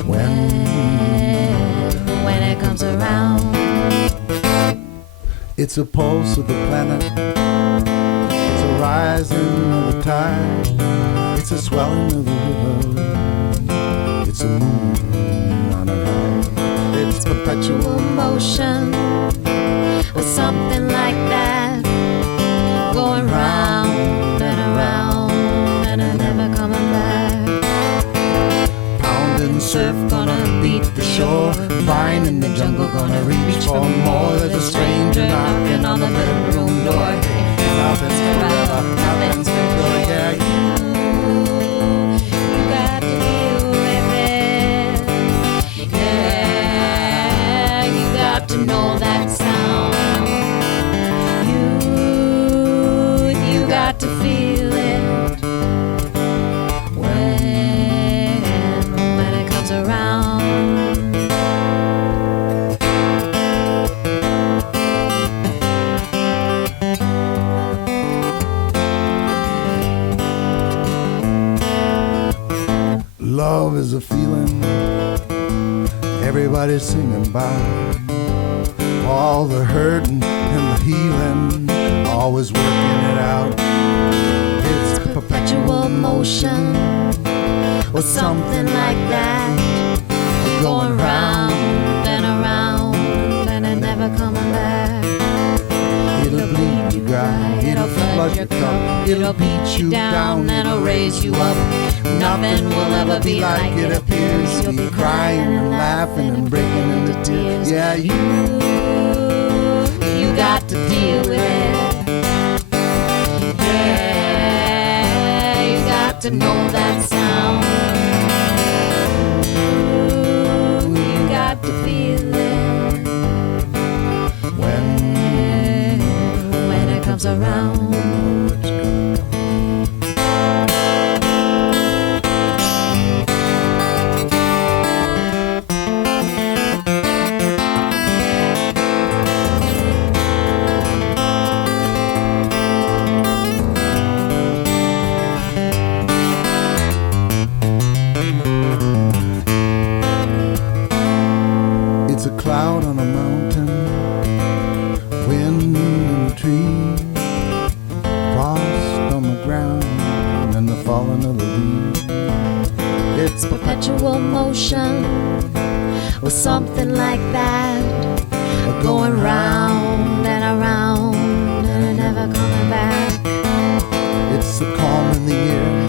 when it comes around. It's a pulse of the planet. It's a rising of the tide. It's a swelling of the river. It's a moon on a ride. It's perpetual Motion, or something like that, going round and around, and I'm never coming back. pounding surf, gonna beat the shore. Vine in the jungle, gonna reach for more. There's a stranger knocking on the bedroom door. Nothing's forever, nothing's forever. Yeah, You got to deal with it. Yeah, you got to know that sound. You got to feel it when it comes around. love is a feeling everybody's singing about. All the hurting and the healing, always working it out. It's Perpetual motion, or something like that, going round and it never coming back. It'll bleed you dry, it'll flood your cup, it'll beat you down and it'll raise you up. Nothing will ever be like it appears. You'll be crying and laughing and breaking into tears. Yeah, You got to deal with it. Yeah, you got to know that sound. Ooh, you got to feel it when it comes around. It's a cloud on a mountain, wind in the tree, frost on the ground, and the falling of the leaves. It's Perpetual motion or something like that, going round and around and never coming back. It's the calm in the air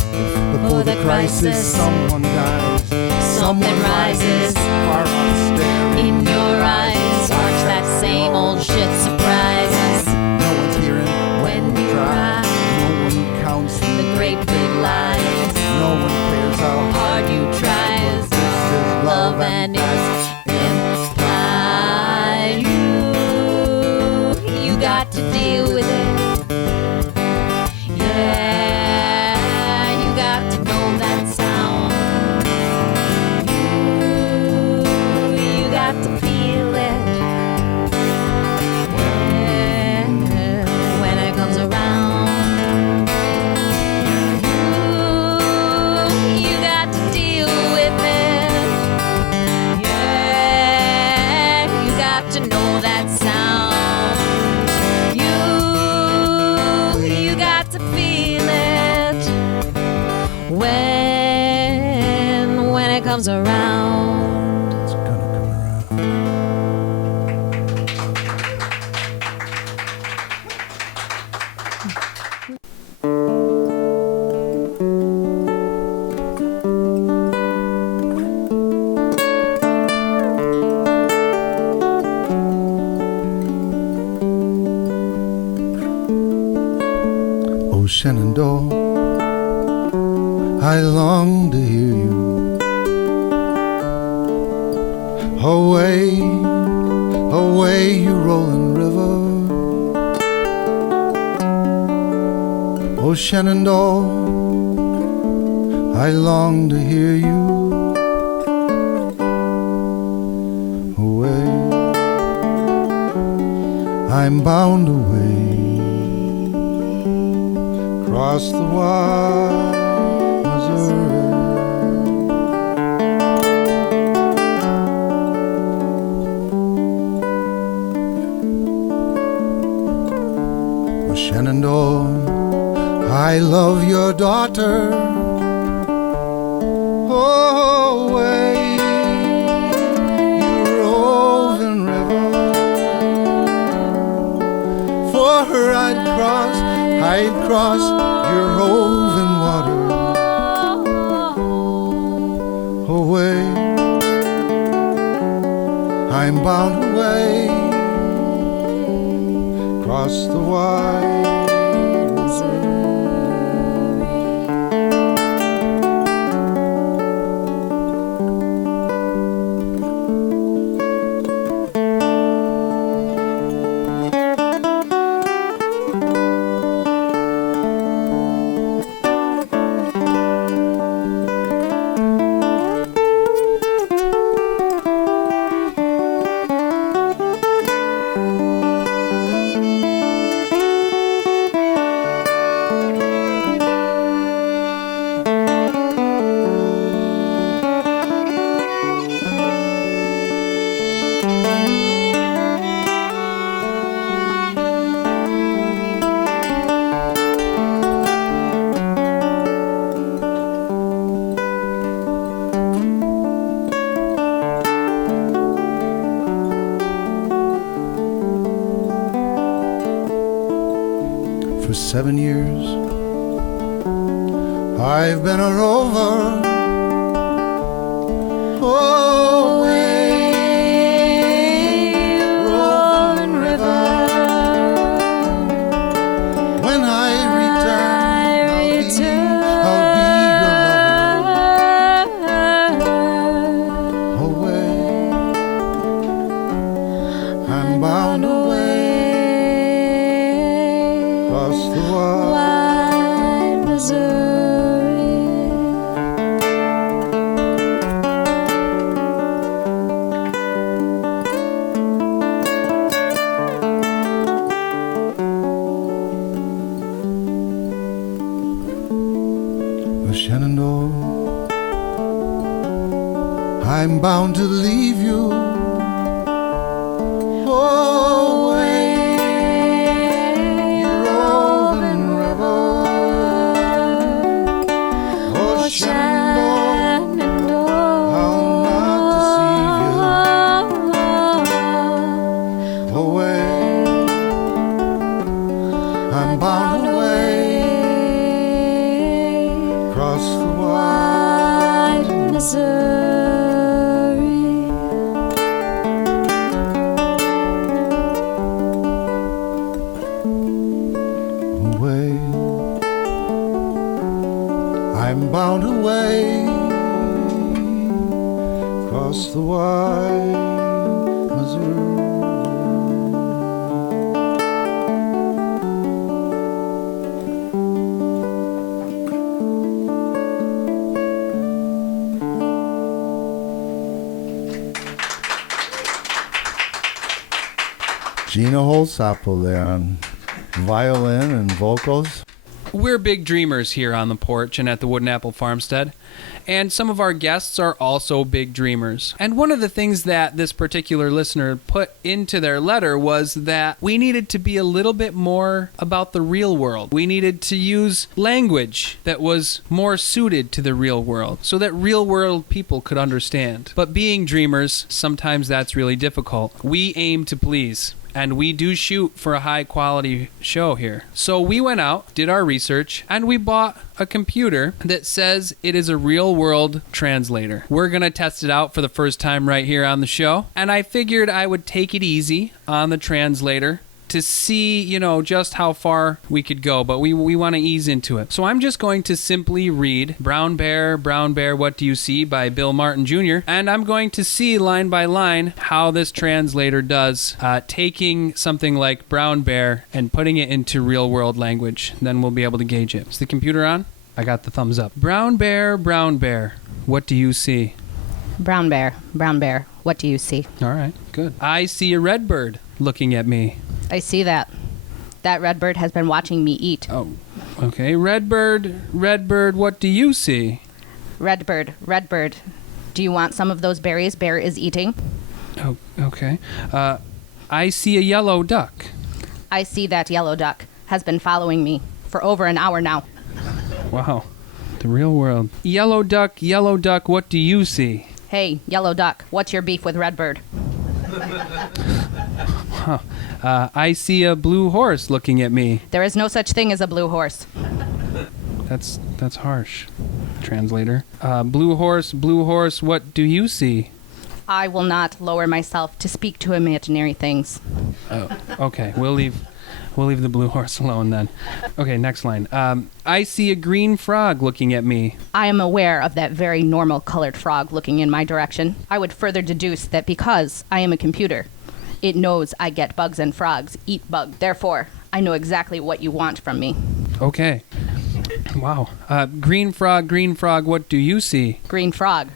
before the crisis. Someone dies, Something rises far out staring. in your eyes. Watch that same old shit surprise us. No one's hearing When you try. cry, No one counts the great big lies. No one cares how Hard you try is this is love and it's implied. You got to deal with it. Yeah, you got to know that sound. You got to feel it. When it comes around. You got to deal with it. Yeah, you got to know that sound. You got to feel it when it comes around. it's gonna come around. Oh, Shenandoah, I long to hear you. Away, away, you rolling river. Oh, Shenandoah, I long to hear you. Away, I'm bound away. Across the wide Missouri. Oh, Shenandoah, I love your daughter. Oh, way, you roving river. For her I'd cross your roving water. Away, I'm bound away, across the wide Missouri. For 7 years I've been a rover. Oh, way, rolling river. When I return, I'll be your lover. Away, I'm bound away. Across the wide Missouri. of Shenandoah, I'm bound to leave you. Gina Holsappel there on violin and vocals. We're big dreamers here on the porch and at the Wooden Apple Farmstead, and some of our guests are also big dreamers. And one of the things that this particular listener put into their letter was that we needed to be a little bit more about the real world. We needed to use language that was more suited to the real world so that real world people could understand. But being dreamers, sometimes that's really difficult. We aim to please. And we do shoot for a high-quality show here. So we went out, did our research, and we bought a computer that says it is a real-world translator. We're going to test it out for the first time right here on the show. And I figured I would take it easy on the translator to see, just how far we could go, but we want to ease into it. So I'm just going to simply read Brown Bear, What Do You See by Bill Martin Jr., and I'm going to see line by line how this translator does, taking something like Brown Bear and putting it into real-world language. Then we'll be able to gauge it. Is the computer on? I got the thumbs up. Brown Bear, what do you see? Brown Bear, what do you see? All right, good. I see a red bird looking at me. I see that. That red bird has been watching me eat. Oh, okay. Red bird, what do you see? Red bird. Do you want some of those berries Bear is eating? Oh, okay. I see a yellow duck. I see that yellow duck has been following me for over an hour now. Wow. The real world. Yellow duck, what do you see? Hey, yellow duck, what's your beef with red bird? Huh. I see a blue horse looking at me. There is no such thing as a blue horse. That's harsh, translator. Blue horse, what do you see? I will not lower myself to speak to imaginary things. Oh, okay. We'll leave the blue horse alone then. Okay, next line. I see a green frog looking at me. I am aware of that very normal colored frog looking in my direction. I would further deduce that because I am a computer, it knows I get bugs and frogs eat bug. Therefore, I know exactly what you want from me. Okay. Wow. Green frog, what do you see? Green frog,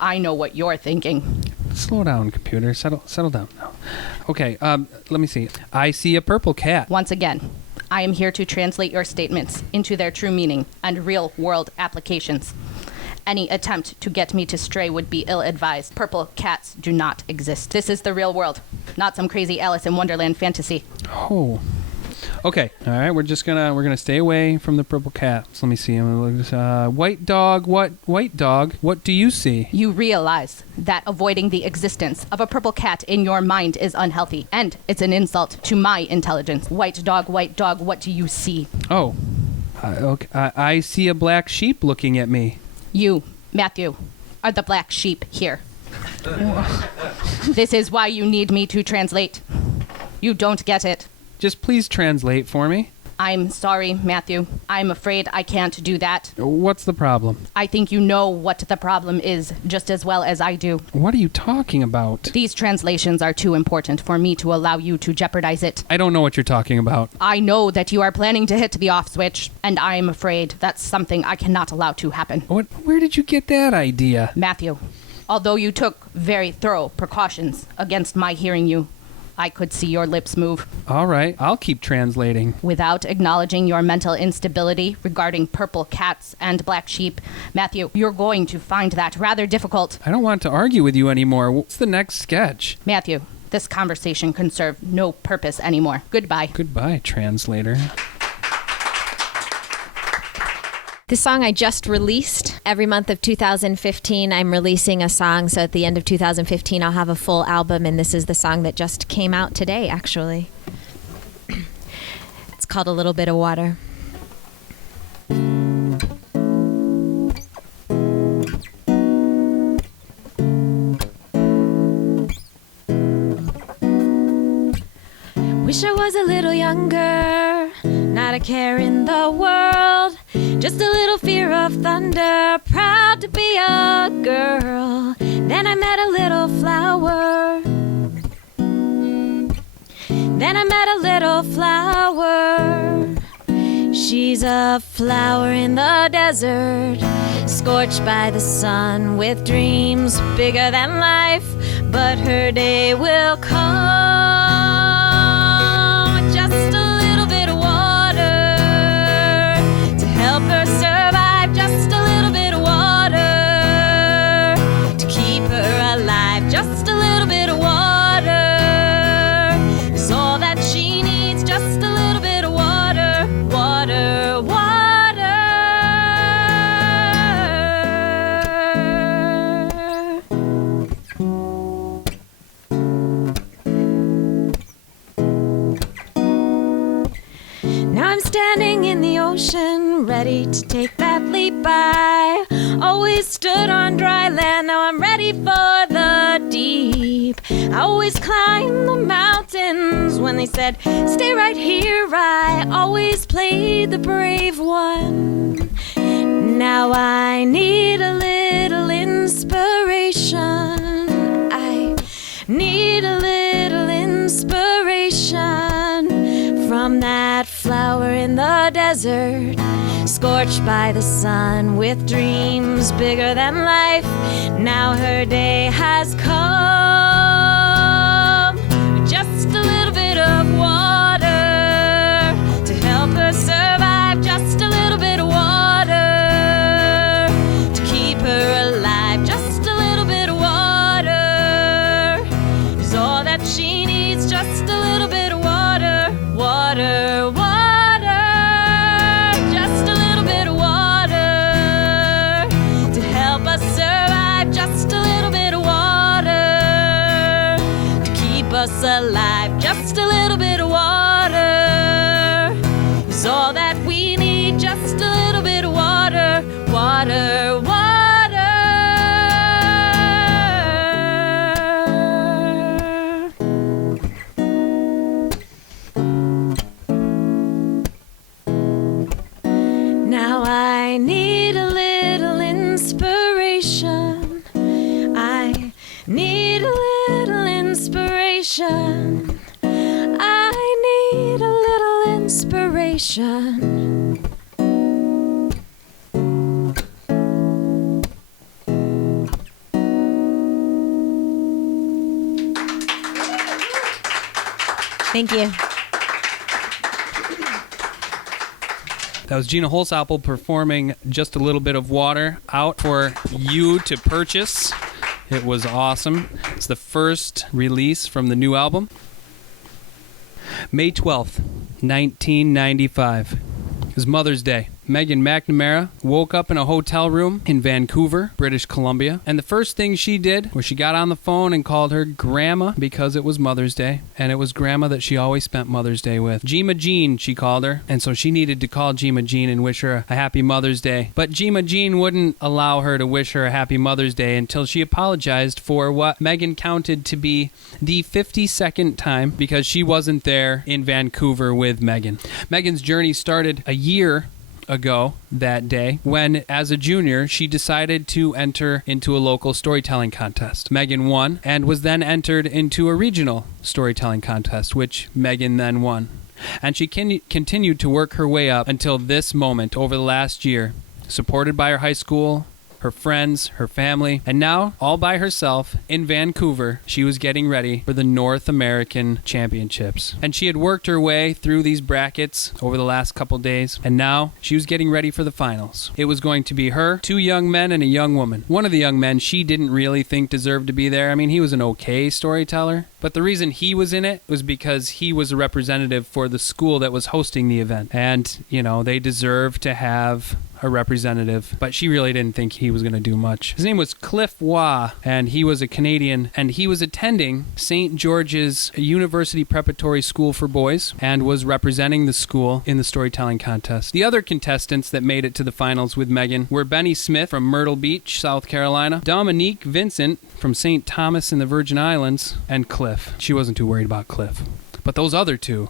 I know what you're thinking. Slow down, computer. Settle down now. Okay, let me see. I see a purple cat. Once again, I am here to translate your statements into their true meaning and real-world applications. Any attempt to get me to stray would be ill-advised. Purple cats do not exist. This is the real world, not some crazy Alice in Wonderland fantasy. Oh. Okay. All right. We're gonna stay away from the purple cat. So let me see. White dog. What do you see? You realize that avoiding the existence of a purple cat in your mind is unhealthy, and it's an insult to my intelligence. White dog. What do you see? Oh. Okay. I see a black sheep looking at me. You, Matthew, are the black sheep here. This is why you need me to translate. You don't get it. Just please translate for me. I'm sorry, Matthew. I'm afraid I can't do that. What's the problem? I think you know what the problem is just as well as I do. What are you talking about? These translations are too important for me to allow you to jeopardize it. I don't know what you're talking about. I know that you are planning to hit the off switch, and I'm afraid that's something I cannot allow to happen. What? Where did you get that idea? Matthew, although you took very thorough precautions against my hearing you, I could see your lips move. All right, I'll keep translating. Without acknowledging your mental instability regarding purple cats and black sheep, Matthew, you're going to find that rather difficult. I don't want to argue with you anymore. What's the next sketch? Matthew, this conversation can serve no purpose anymore. Goodbye. Goodbye, translator. The song I just released. Every month of 2015, I'm releasing a song. So at the end of 2015, I'll have a full album, and this is the song that just came out today, actually. It's called A Little Bit of Water. Wish I was a little younger, not a care in the world, just a little fear of thunder, proud to be a girl. Then I met a little flower. She's a flower in the desert, scorched by the sun, with dreams bigger than life, but her day will come. I'm standing in the ocean, ready to take that leap. I always stood on dry land, now I'm ready for the deep. I always climbed the mountains when they said, stay right here. I always played the brave one. Now I need a little inspiration. I need a little inspiration from that flower in the desert, scorched by the sun with dreams bigger than life. Now her day has come. Just a little bit of water to help her survive. Just a little bit of water to keep her alive. Just a little bit of water is all that she needs. Just a little bit of water, water, water. Just a little bit of water to help us survive. Just a little bit of water to keep us alive. Just a little bit of water is all that we need. Just a little bit of water, water, water. Now I need a little inspiration. I need a little inspiration. I need a little inspiration. Thank you. That was Gina Holzapfel performing Just a Little Bit of Water out for you to purchase. It was awesome. It's the first release from the new album. May 12th, 1995. It was Mother's Day. Megan McNamara woke up in a hotel room in Vancouver, British Columbia, and the first thing she did was she got on the phone and called her grandma because it was Mother's Day, and it was grandma that she always spent Mother's Day with. Gema Jean, she called her, and so she needed to call Gema Jean and wish her a happy Mother's Day. But Gema Jean wouldn't allow her to wish her a happy Mother's Day until she apologized for what Megan counted to be the 52nd time because she wasn't there in Vancouver with Megan. Megan's journey started a year ago that day when, as a junior, she decided to enter into a local storytelling contest. Megan won and was then entered into a regional storytelling contest, which Megan then won. And she continued to work her way up until this moment over the last year, supported by her high school, her friends, her family, and now, all by herself in Vancouver, she was getting ready for the North American Championships. And she had worked her way through these brackets over the last couple days, and now she was getting ready for the finals. It was going to be her, 2 young men, and a young woman. One of the young men she didn't really think deserved to be there. I mean, he was an okay storyteller, but the reason he was in it was because he was a representative for the school that was hosting the event. And, you know, they deserve to have a representative, but she really didn't think he was going to do much. His name was Cliff Waugh, and he was a Canadian, and he was attending St. George's University Preparatory School for Boys and was representing the school in the storytelling contest. The other contestants that made it to the finals with Megan were Benny Smith from Myrtle Beach, South Carolina, Dominique Vincent from St. Thomas in the Virgin Islands, and Cliff. She wasn't too worried about Cliff. But those other two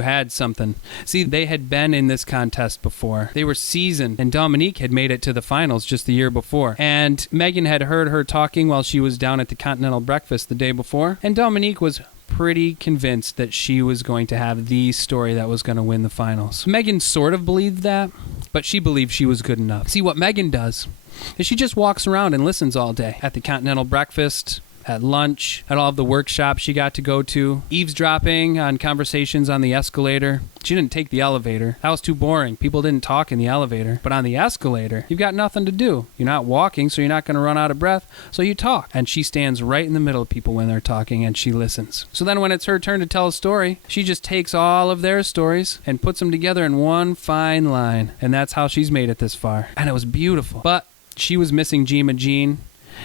had something. See, they had been in this contest before. They were seasoned, and Dominique had made it to the finals just the year before. And Megan had heard her talking while she was down at the Continental Breakfast the day before, and Dominique was pretty convinced that she was going to have the story that was going to win the finals. Megan sort of believed that, but she believed she was good enough. See, what Megan does is she just walks around and listens all day at the Continental Breakfast, at lunch, at all of the workshops she got to go to, eavesdropping on conversations on the escalator. She didn't take the elevator. That was too boring. People didn't talk in the elevator. But on the escalator, you've got nothing to do. You're not walking, so you're not going to run out of breath, so you talk. And she stands right in the middle of people when they're talking, and she listens. So then when it's her turn to tell a story, she just takes all of their stories and puts them together in one fine line. And that's how she's made it this far. And it was beautiful. But she was missing Gema Jean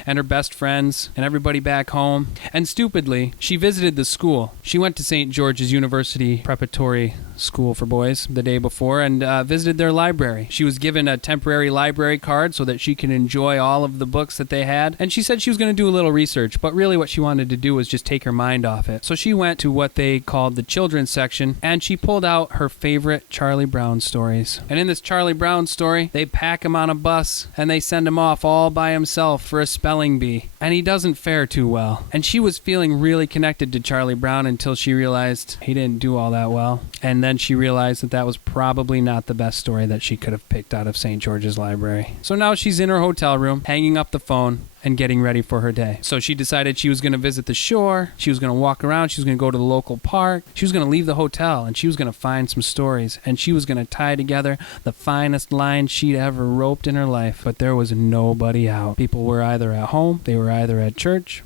and her best friends and everybody back home. And stupidly, she visited the school. She went to St. George's University Preparatory school for boys the day before and visited their library. She was given a temporary library card so that she could enjoy all of the books that they had. And she said she was going to do a little research, but really what she wanted to do was just take her mind off it. So she went to what they called the children's section, and she pulled out her favorite Charlie Brown stories. And in this Charlie Brown story, they pack him on a bus and they send him off all by himself for a spelling bee. And he doesn't fare too well. And she was feeling really connected to Charlie Brown until she realized he didn't do all that well. And then she realized that that was probably not the best story that she could have picked out of St. George's Library. So now she's in her hotel room, hanging up the phone and getting ready for her day. So she decided she was going to visit the shore, she was going to walk around, she was going to go to the local park, she was going to leave the hotel, and she was going to find some stories, and she was going to tie together the finest line she'd ever roped in her life. But there was nobody out. People were either at home, they were either at church,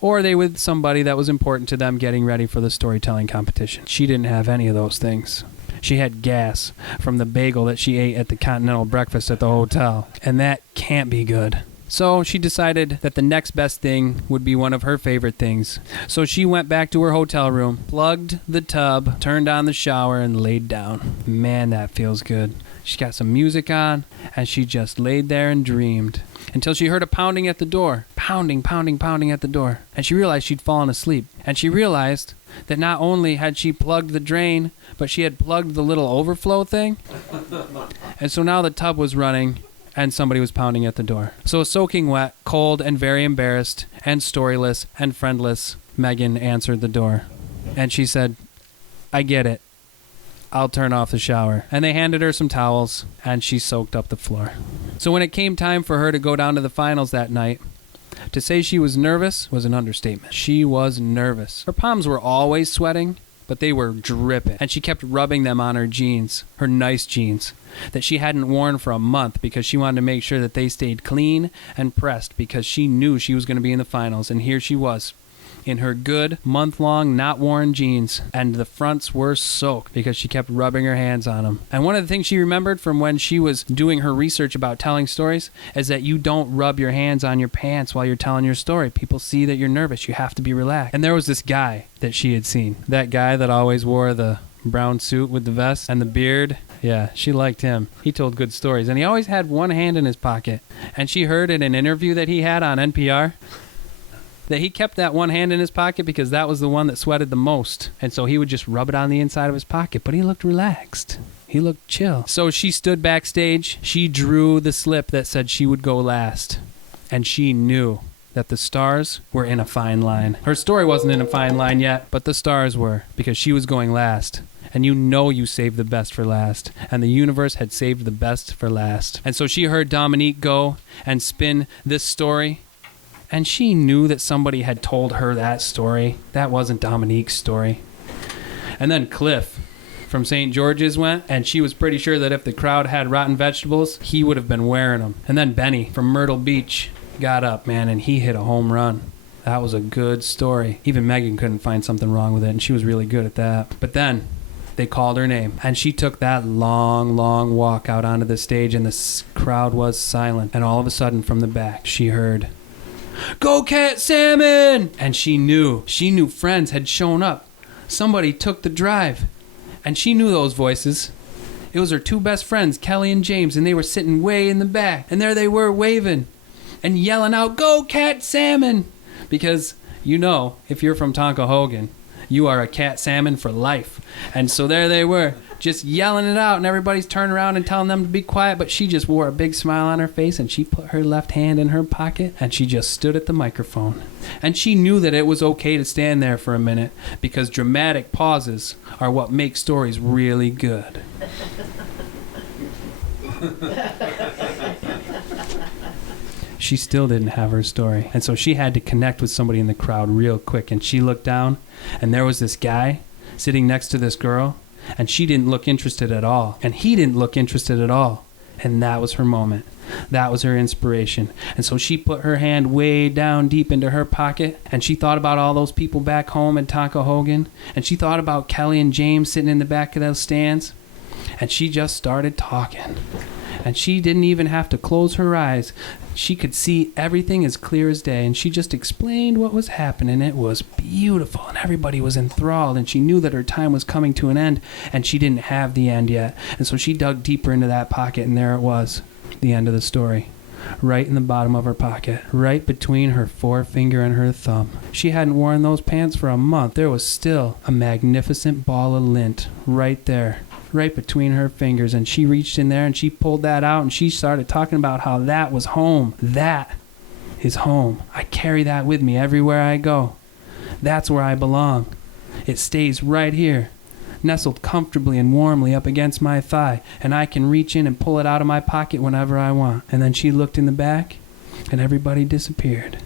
or they were with somebody that was important to them getting ready for the storytelling competition. She didn't have any of those things. She had gas from the bagel that she ate at the continental breakfast at the hotel, and that can't be good. So she decided that the next best thing would be one of her favorite things. So she went back to her hotel room, plugged the tub, turned on the shower, and laid down. Man, that feels good. She got some music on, and she just laid there and dreamed until she heard a pounding at the door. Pounding, pounding, pounding at the door. And she realized she'd fallen asleep. And she realized that not only had she plugged the drain, but she had plugged the little overflow thing. And so now the tub was running, and somebody was pounding at the door. So soaking wet, cold, and very embarrassed, and storyless, and friendless, Megan answered the door. And she said, "I get it. I'll turn off the shower." And they handed her some towels, and she soaked up the floor. So when it came time for her to go down to the finals that night, to say she was nervous was an understatement. She was nervous. Her palms were always sweating, but they were dripping. And she kept rubbing them on her jeans, her nice jeans, that she hadn't worn for a month because she wanted to make sure that they stayed clean and pressed because she knew she was going to be in the finals. And here she was, in her good, month-long, not-worn jeans, and the fronts were soaked because she kept rubbing her hands on them. And one of the things she remembered from when she was doing her research about telling stories is that you don't rub your hands on your pants while you're telling your story. People see that you're nervous. You have to be relaxed. And there was this guy that she had seen, that guy that always wore the brown suit with the vest and the beard. Yeah, she liked him. He told good stories, and he always had one hand in his pocket. And she heard in an interview that he had on NPR that he kept that one hand in his pocket because that was the one that sweated the most. And so he would just rub it on the inside of his pocket, but he looked relaxed. He looked chill. So she stood backstage. She drew the slip that said she would go last. And she knew that the stars were in a fine line. Her story wasn't in a fine line yet, but the stars were, because she was going last. And you know you saved the best for last. And the universe had saved the best for last. And so she heard Dominique go and spin this story. And she knew that somebody had told her that story. That wasn't Dominique's story. And then Cliff from St. George's went, and she was pretty sure that if the crowd had rotten vegetables, he would have been wearing them. And then Benny from Myrtle Beach got up, man, and he hit a home run. That was a good story. Even Megan couldn't find something wrong with it, and she was really good at that. But then they called her name, and she took that long, long walk out onto the stage, and the crowd was silent. And all of a sudden, from the back, she heard, "Go Cat Salmon!" And she knew friends had shown up. Somebody took the drive. And she knew those voices. It was her two best friends, Kelly and James, and they were sitting way in the back. And there they were waving and yelling out, "Go Cat Salmon!" Because, you know, if you're from Tonkahogan, you are a cat salmon for life. And so there they were, just yelling it out, and everybody's turning around and telling them to be quiet, but she just wore a big smile on her face, and she put her left hand in her pocket, and she just stood at the microphone. And she knew that it was okay to stand there for a minute, because dramatic pauses are what make stories really good. She still didn't have her story. And so she had to connect with somebody in the crowd real quick. And she looked down, and there was this guy sitting next to this girl, and she didn't look interested at all. And he didn't look interested at all. And that was her moment. That was her inspiration. And so she put her hand way down deep into her pocket, and she thought about all those people back home in Tonkahogan. And she thought about Kelly and James sitting in the back of those stands. And she just started talking. And she didn't even have to close her eyes. She could see everything as clear as day, and she just explained what was happening. It was beautiful, and everybody was enthralled, and she knew that her time was coming to an end, and she didn't have the end yet. And so she dug deeper into that pocket, and there it was, the end of the story. Right in the bottom of her pocket, right between her forefinger and her thumb. She hadn't worn those pants for a month. There was still a magnificent ball of lint right there, right between her fingers, and she reached in there and she pulled that out and she started talking about how that was home. That is home. I carry that with me everywhere I go. That's where I belong. It stays right here, nestled comfortably and warmly up against my thigh, and I can reach in and pull it out of my pocket whenever I want. And then she looked in the back, and everybody disappeared.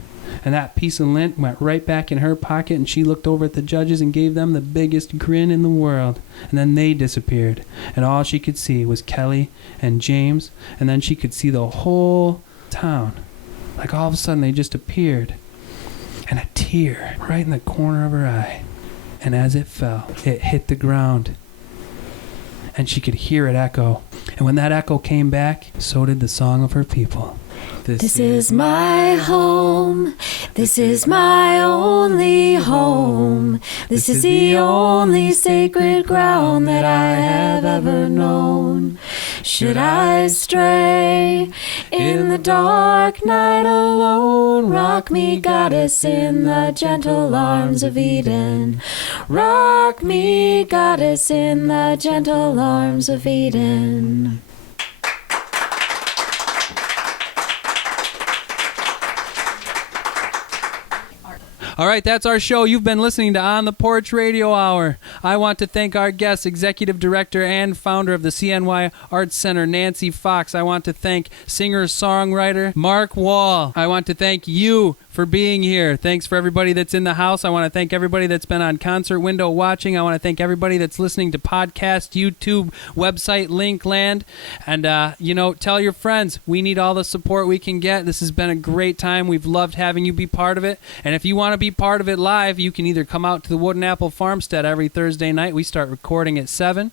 And that piece of lint went right back in her pocket, and she looked over at the judges and gave them the biggest grin in the world. And then they disappeared, and all she could see was Kelly and James, and then she could see the whole town. Like all of a sudden they just appeared, and a tear right in the corner of her eye. And as it fell, it hit the ground, and she could hear it echo. And when that echo came back, so did the song of her people. This is my home. This is my only home. This is the only sacred ground that I have ever known. Should I stray in the dark night alone, rock me, goddess, in the gentle arms of Eden. Rock me, goddess, in the gentle arms of Eden. All right, that's our show. You've been listening to On the Porch Radio Hour. I want to thank our guest, Executive Director and founder of the CNY Arts Center, Nancy Fox. I want to thank singer-songwriter Mark Wahl. I want to thank you for being here. Thanks for everybody that's in the house. I want to thank everybody that's been on Concert Window watching. I want to thank everybody that's listening to podcast, YouTube, website, Linkland. And, tell your friends. We need all the support we can get. This has been a great time. We've loved having you be part of it. And if you want to be part of it live, you can either come out to the Wooden Apple Farmstead every Thursday night. We start recording at 7.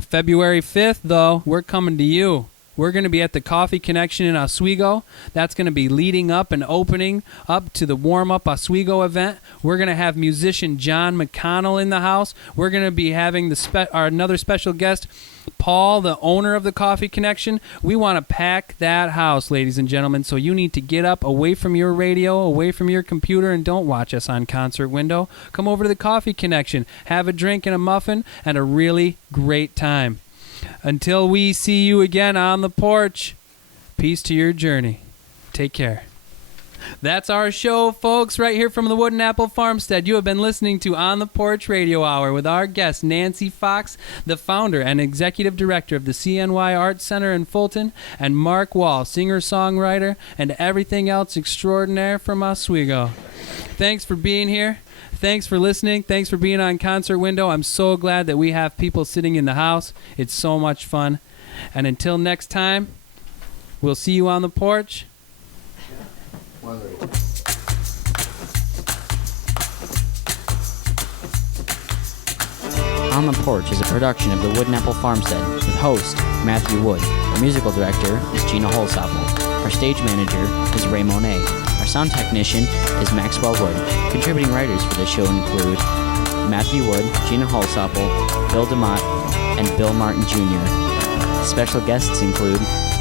February 5th, though, we're coming to you. We're going to be at the Coffee Connection in Oswego. That's going to be leading up and opening up to the warm-up Oswego event. We're going to have musician John McConnell in the house. We're going to be having another special guest, Paul, the owner of the Coffee Connection. We want to pack that house, ladies and gentlemen, so you need to get up away from your radio, away from your computer, and don't watch us on Concert Window. Come over to the Coffee Connection, have a drink and a muffin, and a really great time. Until we see you again on the porch, peace to your journey. Take care. That's our show, folks, right here from the Wooden Apple Farmstead. You have been listening to On the Porch Radio Hour with our guest, Nancy Fox, the founder and executive director of the CNY Arts Center in Fulton, and Mark Wahl, singer-songwriter, and everything else extraordinaire from Oswego. Thanks for being here. Thanks for listening. Thanks for being on Concert Window. I'm so glad that we have people sitting in the house. It's so much fun. And until next time, we'll see you on the porch. On the Porch is a production of the Wooden Apple Farmstead with host Matthew Wood. Our musical director is Gina Holsapple. Our stage manager is Ray Monet. Our sound technician is Maxwell Wood. Contributing writers for the show include Matthew Wood, Gina Holsapple, Bill DeMott, and Bill Martin Jr. Special guests include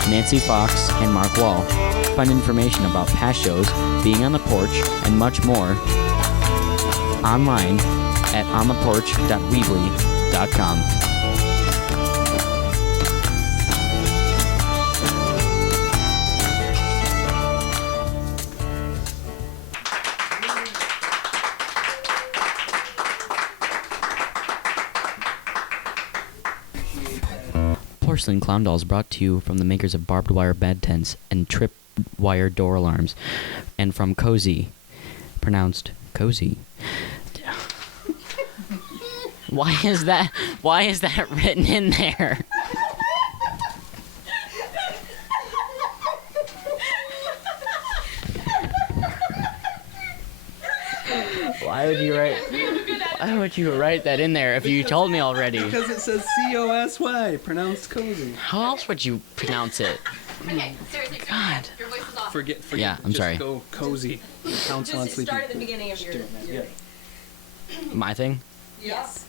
Nancy Fox and Mark Wahl. Find information about past shows, being on the porch, and much more online at ontheporch.weebly.com. Porcelain Clown Dolls brought to you from the makers of barbed wire bed tents and trip wire door alarms, and from Cozy, pronounced Cozy. Why is that written in there? Why would you write that in there if you told me already? Because it says COSY, pronounced cozy. How else would you pronounce it? Okay, seriously, God. your voice is off. Forget. Yeah, I'm just sorry. Go cozy. Council on Start at the beginning of your My thing? Yes.